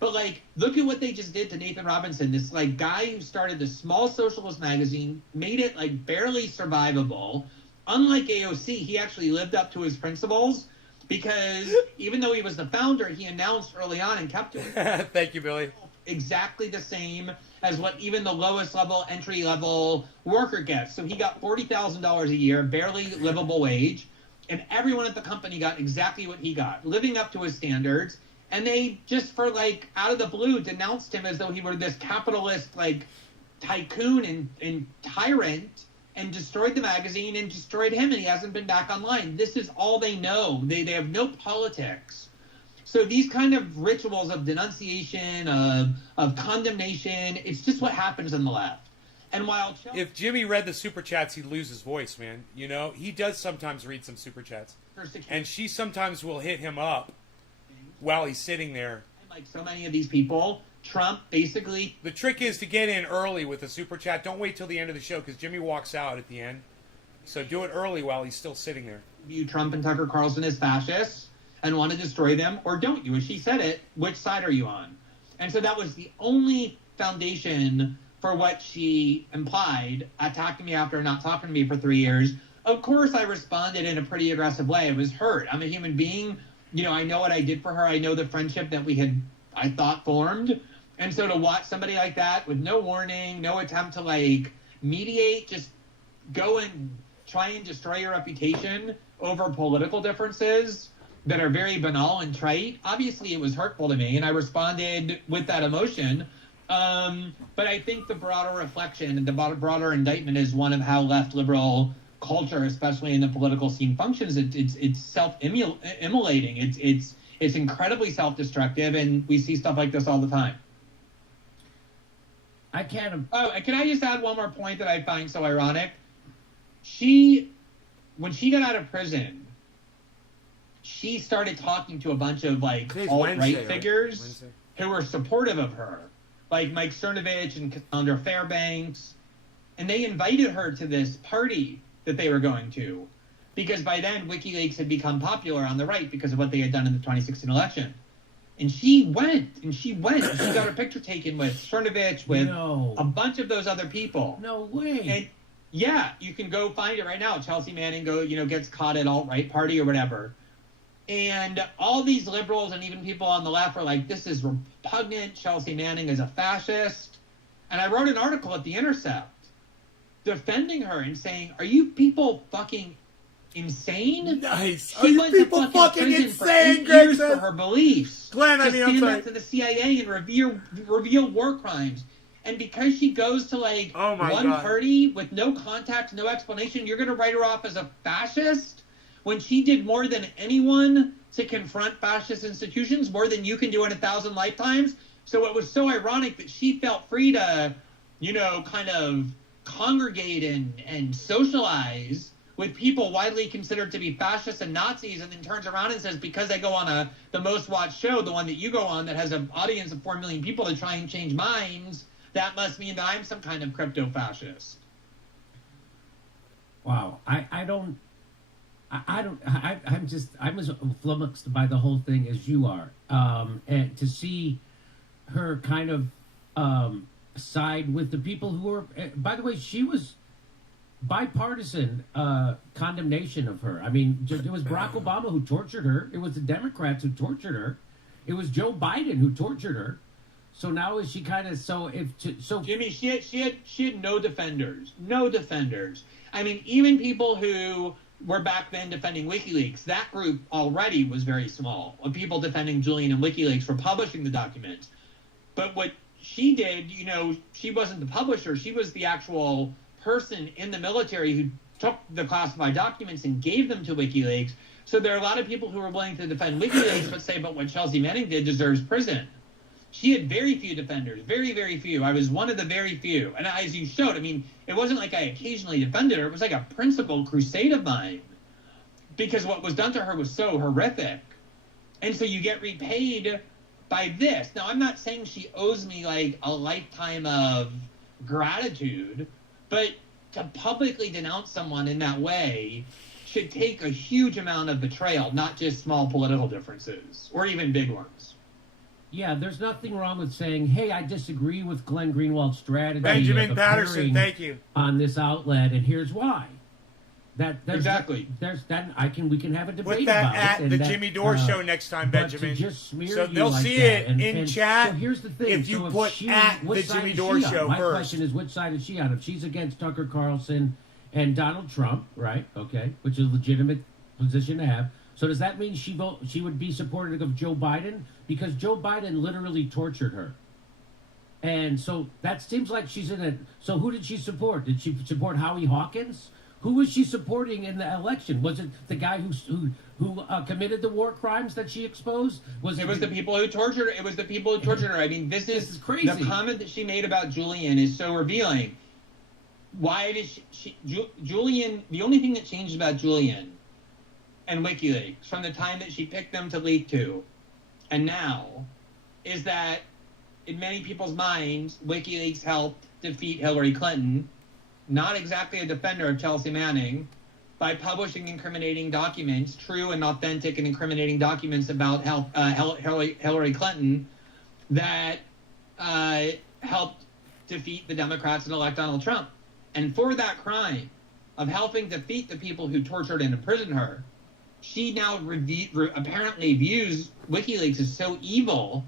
But, look at what they just did to Nathan Robinson, this, guy who started this small socialist magazine, made it, barely survivable. Unlike AOC, he actually lived up to his principles because even though he was the founder, he announced early on and kept it. Thank you, Billy. Exactly the same as what even the lowest level, entry level worker gets. So he got $40,000 a year, barely livable wage, and everyone at the company got exactly what he got, living up to his standards. And they just out of the blue denounced him as though he were this capitalist tycoon and tyrant, and destroyed the magazine and destroyed him, and he hasn't been back online. This is all they know. They have no politics. So these kind of rituals of denunciation, of condemnation, it's just what happens in the left. And while if Jimmy read the super chats, he'd lose his voice, man. He does sometimes read some super chats. And she sometimes will hit him up while he's sitting there. Like so many of these people, Trump basically... The trick is to get in early with a super chat. Don't wait till the end of the show because Jimmy walks out at the end. So do it early while he's still sitting there. View Trump and Tucker Carlson as fascists and want to destroy them, or don't you? As she said it, which side are you on? And so that was the only foundation for what she implied, attacking me after not talking to me for 3 years. Of course, I responded in a pretty aggressive way. I was hurt. I'm a human being. I know what I did for her. I know the friendship that we had, I thought, formed. And so to watch somebody like that with no warning, no attempt to, mediate, just go and try and destroy your reputation over political differences that are very banal and trite, obviously it was hurtful to me, and I responded with that emotion. But I think the broader reflection and the broader indictment is one of how left liberal culture, especially in the political scene, functions. It's self-immolating. It's incredibly self-destructive, and we see stuff like this all the time. I can't. Oh, can I just add one more point that I find so ironic? When she got out of prison, she started talking to a bunch of alt-right figures who were supportive of her, like Mike Cernovich and Cassandra Fairbanks, and they invited her to this party that they were going to, because by then WikiLeaks had become popular on the right because of what they had done in the 2016 election. And she went. She got her picture taken with Cernovich, with a bunch of those other people. No way. And yeah, you can go find it right now. Chelsea Manning gets caught at alt-right party or whatever. And all these liberals and even people on the left are like, this is repugnant. Chelsea Manning is a fascist. And I wrote an article at The Intercept defending her and saying, are you people fucking insane? Nice. She went to fucking insane, for 8 years for her beliefs. Glenn, I'm sorry. To the CIA and reveal war crimes. And because she goes to one party with no context, no explanation, you're going to write her off as a fascist when she did more than anyone to confront fascist institutions more than you can do in 1,000 lifetimes. So it was so ironic that she felt free to, kind of congregate and socialize with people widely considered to be fascists and Nazis, and then turns around and says, because I go on the most watched show, the one that you go on that has an audience of 4 million people to try and change minds, that must mean that I'm some kind of crypto-fascist. Wow. I'm as flummoxed by the whole thing as you are. And to see her kind of side with the people who were, by the way, she was bipartisan condemnation of her. I mean, it was Barack Obama who tortured her. It was the Democrats who tortured her. It was Joe Biden who tortured her. So now is she kind of Jimmy, she had no defenders. No defenders. I mean, even people who were back then defending WikiLeaks, that group already was very small of people defending Julian and WikiLeaks for publishing the documents. But what she did, she wasn't the publisher. She was the actual person in the military who took the classified documents and gave them to WikiLeaks. So there are a lot of people who are willing to defend WikiLeaks but say, but what Chelsea Manning did deserves prison. She had very few defenders, very, very few. I was one of the very few. And as you showed, I mean, it wasn't like I occasionally defended her. It was like a principled crusade of mine because what was done to her was so horrific. And so you get repaid by this. Now, I'm not saying she owes me like a lifetime of gratitude, but to publicly denounce someone in that way should take a huge amount of betrayal, not just small political differences or even big ones. Yeah, there's nothing wrong with saying, hey, I disagree with Glenn Greenwald's strategy Benjamin of Patterson, appearing thank you. on this outlet, and here's why. Exactly. We can have a debate Put that about at it. the Jimmy Dore show next time, Benjamin. Just smear So you they'll like see that. it in chat So here's the thing. if you put at which the side Jimmy is Dore she on? show My first. question is, which side is she on? If she's against Tucker Carlson and Donald Trump, right? Okay, which is a legitimate position to have. So does that mean she would be supportive of Joe Biden? Because Joe Biden literally tortured her. And so that seems like she's in a... So who did she support? Did she support Howie Hawkins? Who was she supporting in the election? Was it the guy who committed the war crimes that she exposed? It was the people who tortured her. It was the people who tortured her. I mean, this is crazy. The comment that she made about Julian is so revealing. Why did Julian... The only thing that changed about Julian and WikiLeaks from the time that she picked them to leak to and now is that in many people's minds, WikiLeaks helped defeat Hillary Clinton, not exactly a defender of Chelsea Manning, by publishing incriminating documents, true and authentic and incriminating documents about Hillary Clinton that helped defeat the Democrats and elect Donald Trump. And for that crime of helping defeat the people who tortured and imprisoned her, she now apparently views WikiLeaks as so evil,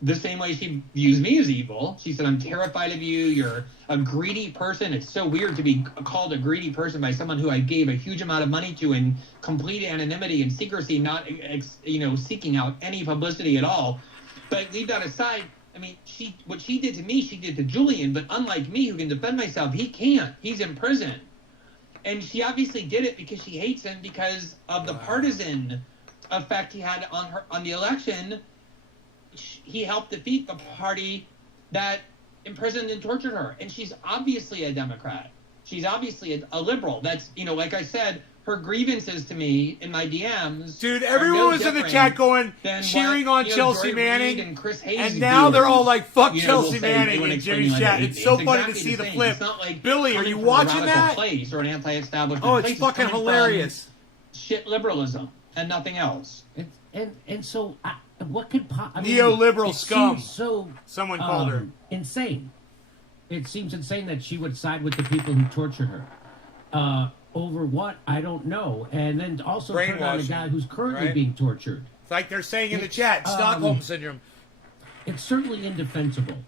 the same way she views me as evil. She said, I'm terrified of you. You're a greedy person. It's so weird to be called a greedy person by someone who I gave a huge amount of money to in complete anonymity and secrecy, not seeking out any publicity at all. But leave that aside. I mean, what she did to me, she did to Julian. But unlike me, who can defend myself, he can't. He's in prison. And she obviously did it because she hates him because of the partisan effect he had on the election. He helped defeat the party that imprisoned and tortured her. And she's obviously a Democrat. She's obviously a liberal. That's, like I said, her grievances to me in my DMs. Dude, everyone was in the chat going, cheering on Chelsea Manning. And now they're all like, fuck Chelsea Manning in Jimmy's chat. It's so funny to see the flip. Billy, are you watching that? Place or an anti-establishment oh, it's fucking hilarious. Shit liberalism and nothing else. And so... what could neoliberal scum? So someone called her insane. It seems insane that she would side with the people who tortured her. Over what? I don't know. And then also turn on a guy who's currently being tortured. It's like they're saying in the chat, Stockholm syndrome. It's certainly indefensible.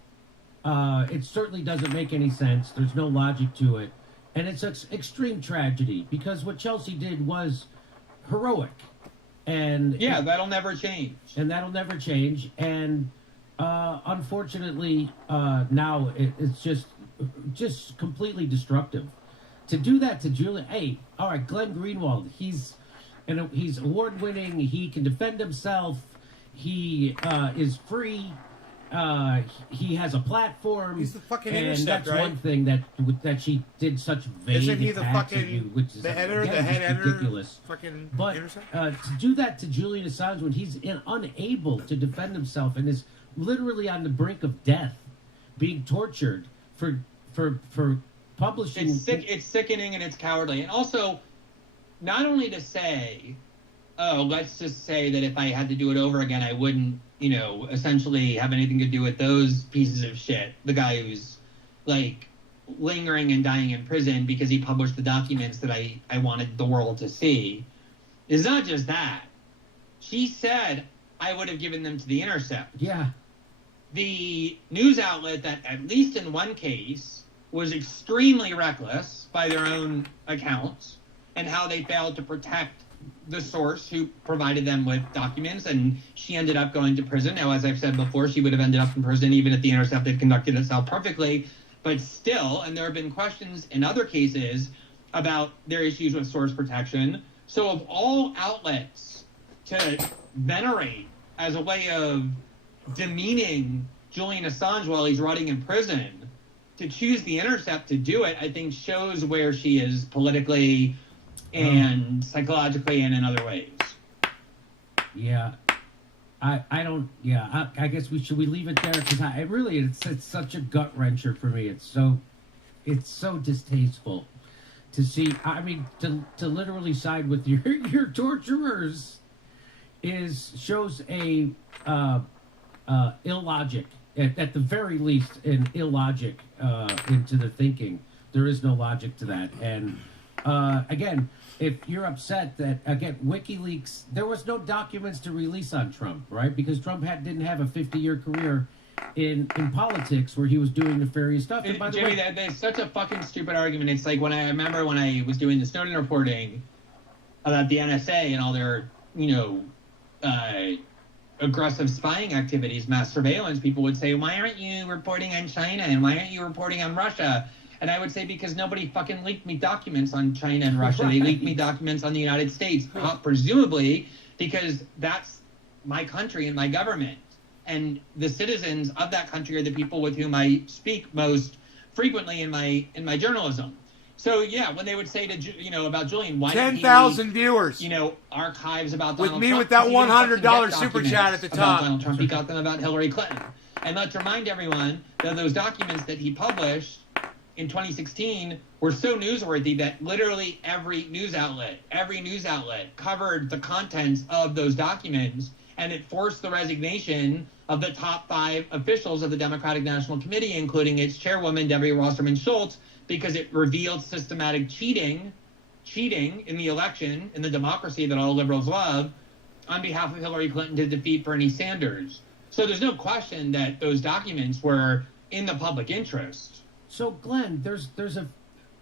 It certainly doesn't make any sense. There's no logic to it, and it's an extreme tragedy because what Chelsea did was heroic. And that'll never change. And that'll never change. And unfortunately, now it's just completely destructive. To do that to Julian, hey, all right, Glenn Greenwald, he's and he's award-winning. He can defend himself. He is free. He has a platform. He's the fucking and Intercept, that's right? one thing that she did such vague Isn't he the attacks at fucking you, which is the header, again, the head just editor, ridiculous. fucking But Intercept? to do that to Julian Assange when he's unable to defend himself and is literally on the brink of death, being tortured for publishing. It's sick. It's sickening and it's cowardly. And also, not only to say, oh, let's just say that if I had to do it over again, I wouldn't, essentially have anything to do with those pieces of shit. The guy who's like lingering and dying in prison because he published the documents that I wanted the world to see. It's not just that. She said I would have given them to the Intercept. Yeah. The news outlet that, at least in one case, was extremely reckless by their own accounts and how they failed to protect the source who provided them with documents, and she ended up going to prison. Now, as I've said before, she would have ended up in prison even if the Intercept had conducted itself perfectly, but still, and there have been questions in other cases about their issues with source protection. So of all outlets to venerate as a way of demeaning Julian Assange while he's rotting in prison, to choose the Intercept to do it, I think shows where she is politically and psychologically and in other ways. Yeah. I don't. Yeah. I guess we leave it there because it's such a gut wrencher for me. It's so distasteful to see. I mean, to literally side with your torturers shows a illogic, at the very least, an illogic into the thinking. There is no logic to that. And again, if you're upset that, again, WikiLeaks, there was no documents to release on Trump, right? Because Trump didn't have a 50-year career in politics where he was doing nefarious stuff. And by the Jimmy, way, that's such a fucking stupid argument. It's like when I was doing the Snowden reporting about the NSA and all their, aggressive spying activities, mass surveillance, people would say, why aren't you reporting on China and why aren't you reporting on Russia? And I would say, because nobody fucking leaked me documents on China and Russia. They leaked me documents on the United States, presumably because that's my country and my government. And the citizens of that country are the people with whom I speak most frequently in my journalism. So yeah, when they would say to about Julian, why 10,000 viewers. Archives about with Donald me Trump, with that because he didn't $100 get super documents chat at the about top. Donald Trump. He got them about Hillary Clinton. And let's remind everyone that those documents that he published in 2016 were so newsworthy that literally every news outlet covered the contents of those documents, and it forced the resignation of the top 5 officials of the Democratic National Committee, including its chairwoman, Debbie Wasserman Schultz, because it revealed systematic cheating in the election, in the democracy that all liberals love, on behalf of Hillary Clinton to defeat Bernie Sanders. So there's no question that those documents were in the public interest. So Glenn, there's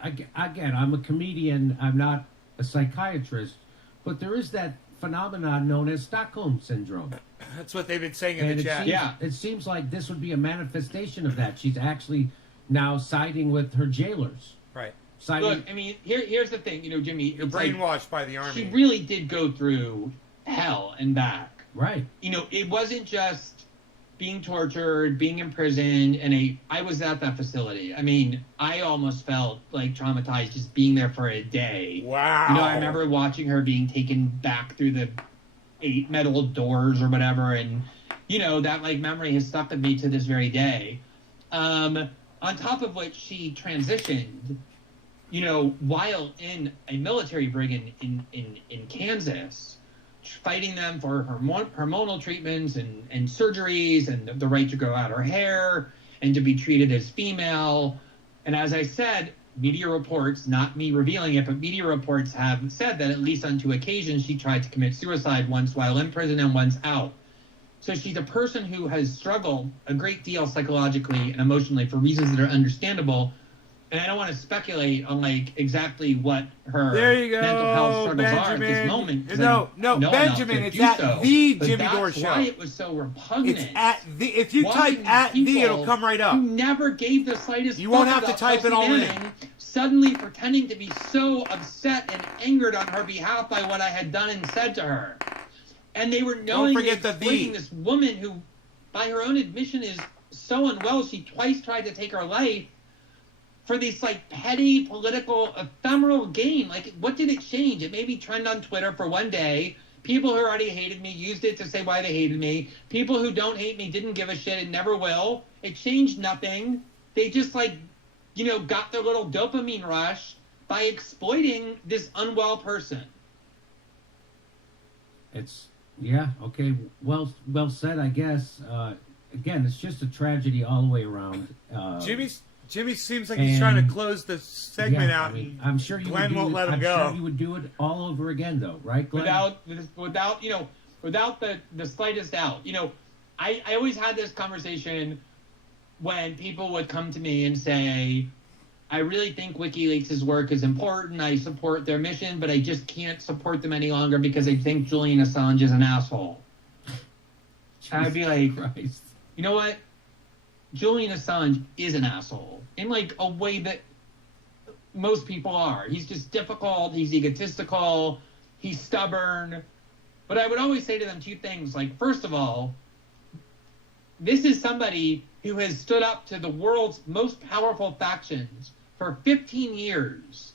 again, I'm a comedian, I'm not a psychiatrist, but there is that phenomenon known as Stockholm syndrome. That's what they've been saying in And the chat. it seems like this would be a manifestation of that. She's actually now siding with her jailers. Right. Look, I mean, here's the thing, Jimmy. You're brainwashed by the army. She really did go through hell and back. Right. It wasn't just being tortured, being imprisoned, and I was at that facility. I mean, I almost felt like traumatized just being there for a day. Wow. I remember watching her being taken back through the 8 metal doors or whatever, and that memory has stuck with me to this very day. On top of which she transitioned, while in a military brig in Kansas, fighting them for hormonal treatments and surgeries and the right to grow out her hair and to be treated as female. And as I said, media reports, not me revealing it, but media reports have said that at least on 2 occasions she tried to commit suicide, once while in prison and once out. So she's a person who has struggled a great deal psychologically and emotionally for reasons that are understandable. And I don't want to speculate on exactly what her mental health struggles are at this moment. No, Benjamin, it's at the Jimmy Dore Show. That's why it was so repugnant. It's at the. If you type at the, it'll come right up. Who never gave the slightest. You won't have to type it all in. suddenly pretending to be so upset and angered on her behalf by what I had done and said to her. And they were knowingly exploiting this woman who, by her own admission, is so unwell. She twice tried to take her life for this, like, petty, political, ephemeral gain. Like, what did it change? It made me trend on Twitter for one day. People who already hated me used it to say why they hated me. People who don't hate me didn't give a shit and never will. It changed nothing. They just, like, you know, got their little dopamine rush by exploiting this unwell person. It's, yeah, okay, well said, I guess. Again, it's just a tragedy all the way around. Jimmy seems like he's trying to close the segment out. I mean, I'm sure you Glenn won't let him go. I'm sure you would do it all over again, though, right, Glenn? Without you know, without the slightest doubt. You know, I always had this conversation when people would come to me and say, I really think WikiLeaks' work is important. I support their mission, but I just can't support them any longer because I think Julian Assange is an asshole. And I'd be like, Christ. You know what? Julian Assange is an asshole in, like, a way that most people are. He's just difficult. He's egotistical. He's stubborn. But I would always say to them two things. Like, first of all, this is somebody who has stood up to the world's most powerful factions for 15 years.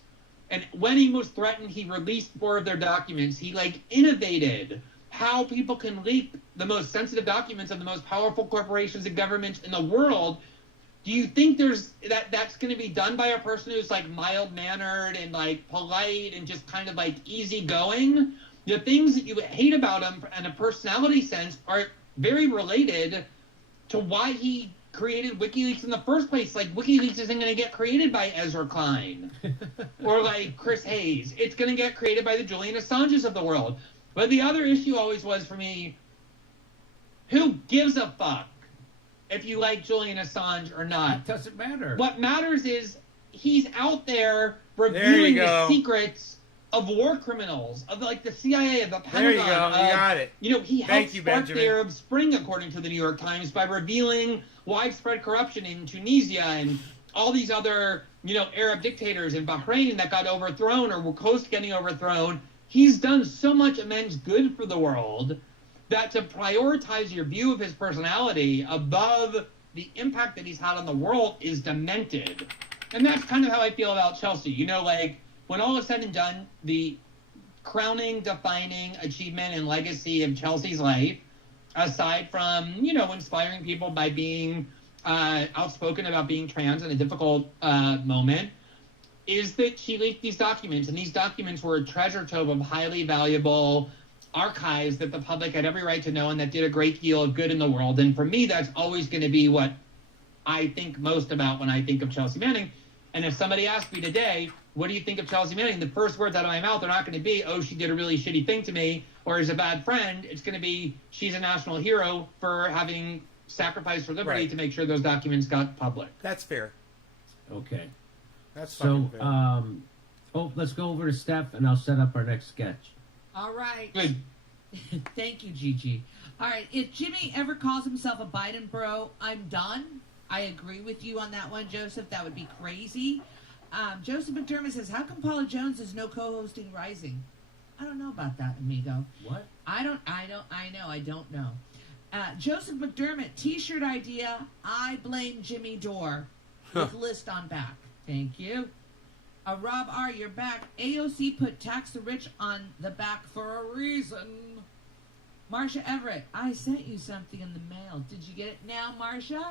And when he was threatened, he released more of their documents. He, like, innovated how people can leak the most sensitive documents of the most powerful corporations and governments in the world. Do you think that's going to be done by a person who's, like, mild-mannered and, like, polite and just kind of, like, easygoing? The things that you hate about him in a personality sense are very related to why he created WikiLeaks in the first place. Like, WikiLeaks isn't going to get created by Ezra Klein or, like, Chris Hayes. It's going to get created by the Julian Assanges of the world. But the other issue always was, for me, who gives a fuck if you like Julian Assange or not? It doesn't matter. What matters is he's out there revealing the secrets of war criminals, of, like, the CIA, of the Pentagon. There you go. You got it. You know, he helped spark Benjamin. the Arab Spring, according to the New York Times, by revealing widespread corruption in Tunisia and all these other, you know, Arab dictators in Bahrain that got overthrown or were close to getting overthrown. He's done so much immense good for the world that to prioritize your view of his personality above the impact that he's had on the world is demented. And that's kind of how I feel about Chelsea. You know, like, when all is said and done, the crowning, defining achievement and legacy of Chelsea's life, aside from, you know, inspiring people by being outspoken about being trans in a difficult moment, is that she leaked these documents, and these documents were a treasure trove of highly valuable archives that the public had every right to know and that did a great deal of good in the world. And for me, that's always going to be what I think most about when I think of Chelsea Manning. And if somebody asked me today, what do you think of Chelsea Manning? The first words out of my mouth are not going to be, oh, she did a really shitty thing to me, or is a bad friend. It's going to be, she's a national hero for having sacrificed her liberty to make sure those documents got public. That's fair. Okay. That's So, fair. let's go over to Steph, and I'll set up our next sketch. All right. Good. Thank you, Gigi. All right. If Jimmy ever calls himself a Biden bro, I'm done. I agree with you on that one, Joseph. That would be crazy. Joseph McDermott says, how come Paula Jones is no co-hosting Rising? I don't know about that, amigo. What? I don't know. Joseph McDermott, t-shirt idea, I blame Jimmy Dore, with list on back. Thank you. Rob R., you're back. AOC put tax the rich on the back for a reason. Marsha Everett, I sent you something in the mail. Did you get it now, Marsha?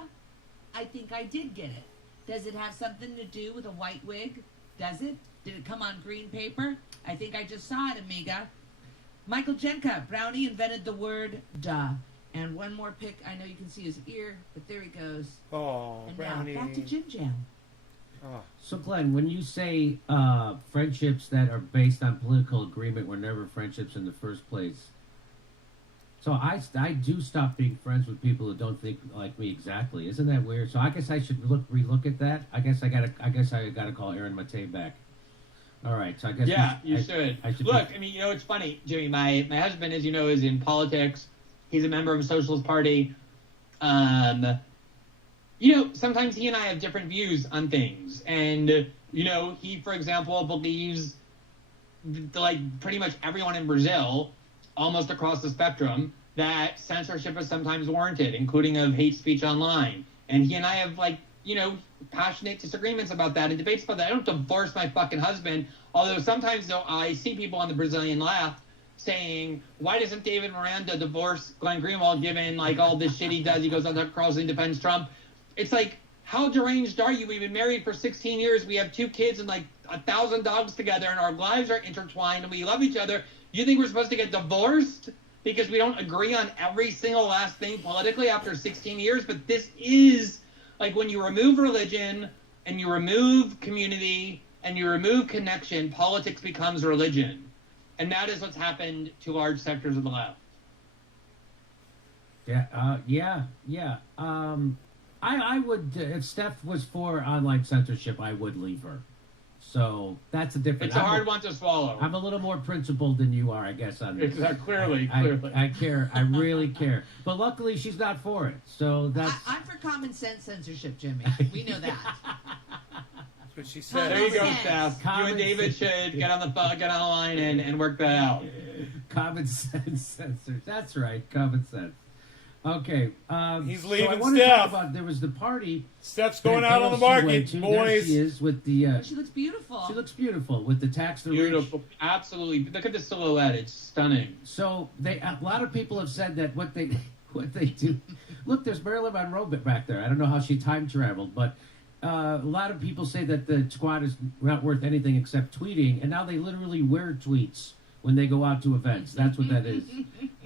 I think I did get it. Does it have something to do with a white wig? Does it? Did it come on green paper? I think I just saw it, amiga. Michael Jenka, Brownie invented the word duh. And one more pick. I know you can see his ear, but there he goes. Oh, And Brownie. now, back to Jim Jam. Oh. So, Glenn, when you say friendships that are based on political agreement were never friendships in the first place, so I do stop being friends with people who don't think like me exactly. Isn't that weird? So I guess I should relook at that. I guess I gotta call Aaron Matei back. All right. So I guess You should. Look, I mean, you know, it's funny, Jimmy. My husband, as you know, is in politics. He's a member of the Socialist Party. You know, sometimes he and I have different views on things. And You know, he, for example, believes like pretty much everyone in Brazil, almost across the spectrum, that censorship is sometimes warranted, including of hate speech online. And he and I have, like, you know, passionate disagreements about that and debates about that. I don't divorce my fucking husband, although sometimes, though, I see people on the Brazilian left saying, why doesn't David Miranda divorce Glenn Greenwald given, like, all this shit he does? He goes on Tucker Carlson, defends Trump. It's like, how deranged are you? We've been married for 16 years. We have 2 kids and, like, 1,000 dogs together, and our lives are intertwined, and we love each other. You think we're supposed to get divorced because we don't agree on every single last thing politically after 16 years? But this is, like, when you remove religion and you remove community and you remove connection, politics becomes religion. And that is what's happened to large sectors of the left. Yeah. I would, if Steph was for online censorship, I would leave her. So that's a different. It's a hard one to swallow. I'm a little more principled than you are, I guess, on this. Clearly. I care. I really care. But luckily, she's not for it. So that's. I'm for common sense censorship, Jimmy. We know that. That's what she said. There you go, Common Steph. sense. You and David should get on the line and work that out. Common sense censors. That's right. Common sense. Okay. He's So I leaving want to talk Steph. about, there was the party. Steph's going that out on the AOC market, went to. There boys. she is with the. She looks beautiful. She looks beautiful with the tax the rich. Beautiful. Absolutely. Look at the silhouette. It's stunning. So a lot of people have said that what they do. Look, there's Marilyn Monroe back there. I don't know how she time traveled, but a lot of people say that the squad is not worth anything except tweeting, and now they literally wear tweets when they go out to events. That's what that is.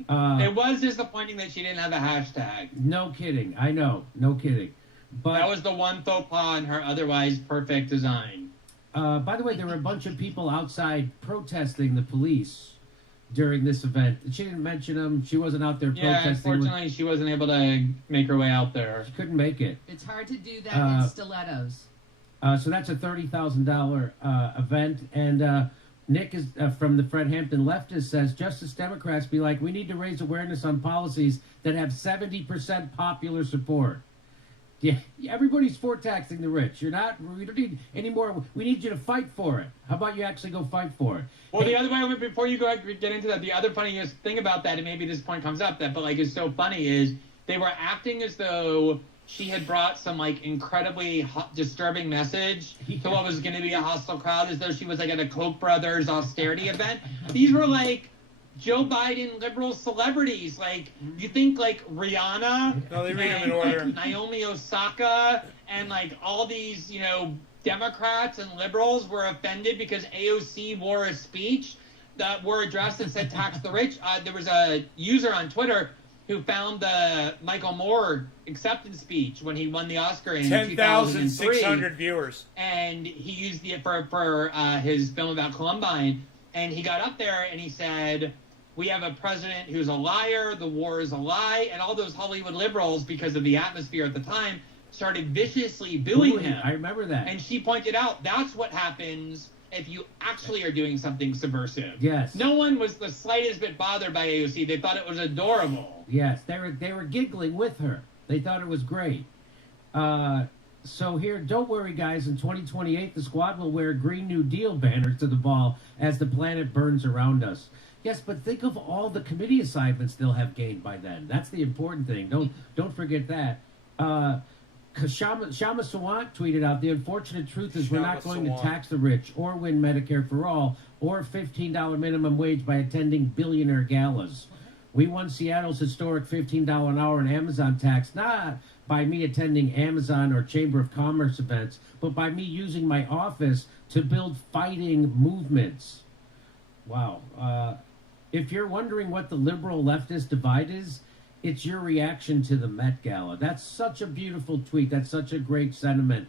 It was disappointing that she didn't have a hashtag. No kidding. I know. No kidding. But That was the one faux pas in her otherwise perfect design. by the way, there were a bunch of people outside protesting the police during this event. She didn't mention them. She wasn't out there Yeah, protesting. unfortunately, she wasn't able to make her way out there. She couldn't make it. It's hard to do that in stilettos. So that's a $30,000 event. And Nick is from the Fred Hampton leftist says, Justice Democrats be like, we need to raise awareness on policies that have 70% popular support. Yeah, everybody's for taxing the rich. We don't need any more. We need you to fight for it. How about you actually go fight for it? Well, the other way, before you get into that, the other funniest thing about that, and maybe this point comes up, but like is so funny, is they were acting as though she had brought some like incredibly disturbing message to what was going to be a hostile crowd, as though she was like at a Koch brothers austerity event. These were like Joe Biden liberal celebrities. Like, you think like Rihanna, No, they read them in and, order. like, Naomi Osaka, and like all these, you know, Democrats and liberals were offended because AOC wore a speech that were addressed and said tax the rich. There was a user on Twitter who found the Michael Moore acceptance speech when he won the Oscar in 2003. 10,600 viewers. And he used it for his film about Columbine. And he got up there and he said, we have a president who's a liar, the war is a lie, and all those Hollywood liberals, because of the atmosphere at the time, started viciously booing him. I remember that. And she pointed out, that's what happens if you actually are doing something subversive. Yes. No one was the slightest bit bothered by AOC. They thought it was adorable. Yes, they were giggling with her. They thought it was great. So here, don't worry, guys. In 2028, the squad will wear Green New Deal banners to the ball as the planet burns around us. Yes, but think of all the committee assignments they'll have gained by then. That's the important thing. Don't forget that. Shama Sawant tweeted out, the unfortunate truth is we're not going to tax the rich or win Medicare for all or $15 minimum wage by attending billionaire galas. We won Seattle's historic $15 an hour in Amazon tax, not by me attending Amazon or Chamber of Commerce events, but by me using my office to build fighting movements. Wow. If you're wondering what the liberal leftist divide is, it's your reaction to the Met Gala. That's such a beautiful tweet. That's such a great sentiment.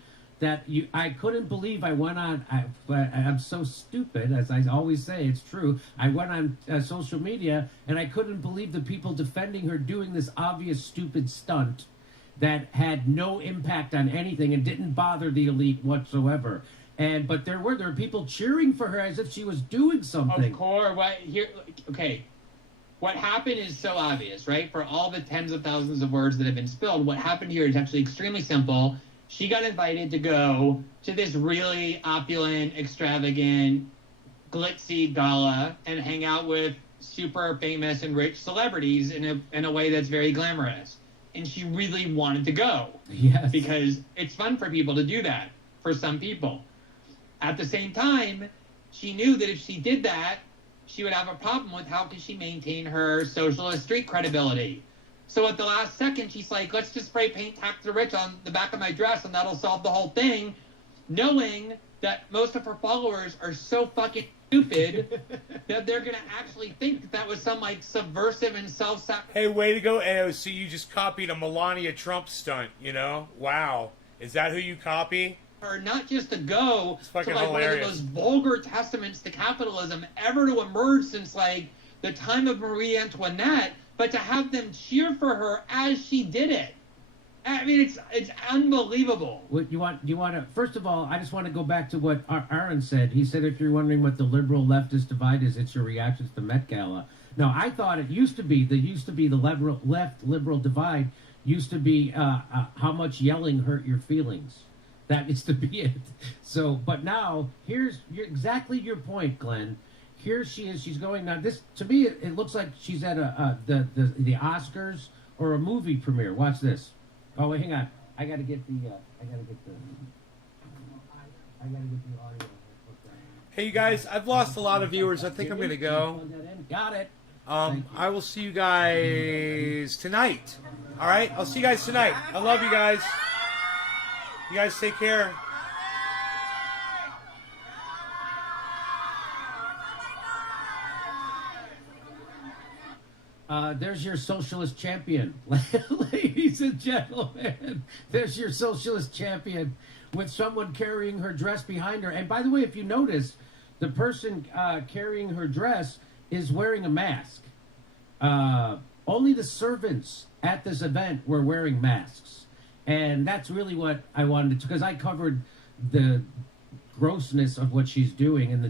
I couldn't believe I went on. I'm so stupid, as I always say. It's true. I went on social media and I couldn't believe the people defending her doing this obvious stupid stunt that had no impact on anything and didn't bother the elite whatsoever. But there were people cheering for her as if she was doing something. Of course. What happened is so obvious, right? For all the tens of thousands of words that have been spilled, what happened here is actually extremely simple. she got invited to go to this really opulent, extravagant, glitzy gala and hang out with super famous and rich celebrities in a way that's very glamorous. And she really wanted to go. Yes. Because it's fun for people to do that, for some people. At the same time, she knew that if she did that, she would have a problem with how could she maintain her socialist street credibility. So at the last second, she's like, let's just spray paint tax the rich on the back of my dress and that'll solve the whole thing, knowing that most of her followers are so fucking stupid that they're going to actually think that that was some, like, subversive and self-sacrificing. Hey, way to go, AOC. You just copied a Melania Trump stunt, you know? Wow. Is that who you copy? Or not just to go It's to, fucking like, hilarious. one of the most vulgar testaments to capitalism ever to emerge since, like, the time of Marie Antoinette, but to have them cheer for her as she did it. I mean, it's unbelievable. What you want to? First of all, I just want to go back to what Aaron said. He said, if you're wondering what the liberal leftist divide is, it's your reactions to Met Gala. No, I thought it used to be the left liberal divide used to be how much yelling hurt your feelings. That is to be it. So, but now here's exactly your point, Glenn. Here she is. She's going now. This to me, it looks like she's at the Oscars or a movie premiere. Watch this. Oh, wait, hang on. I gotta get the audio. Hey, you guys, I've lost a lot of viewers. I think I'm going to go. Got it. I will see you guys tonight. All right? I'll see you guys tonight. I love you guys. You guys take care. There's your socialist champion, ladies and gentlemen. There's your socialist champion with someone carrying her dress behind her. And by the way, if you notice, the person carrying her dress is wearing a mask. Only the servants at this event were wearing masks. And that's really what I wanted to, because I covered the grossness of what she's doing and the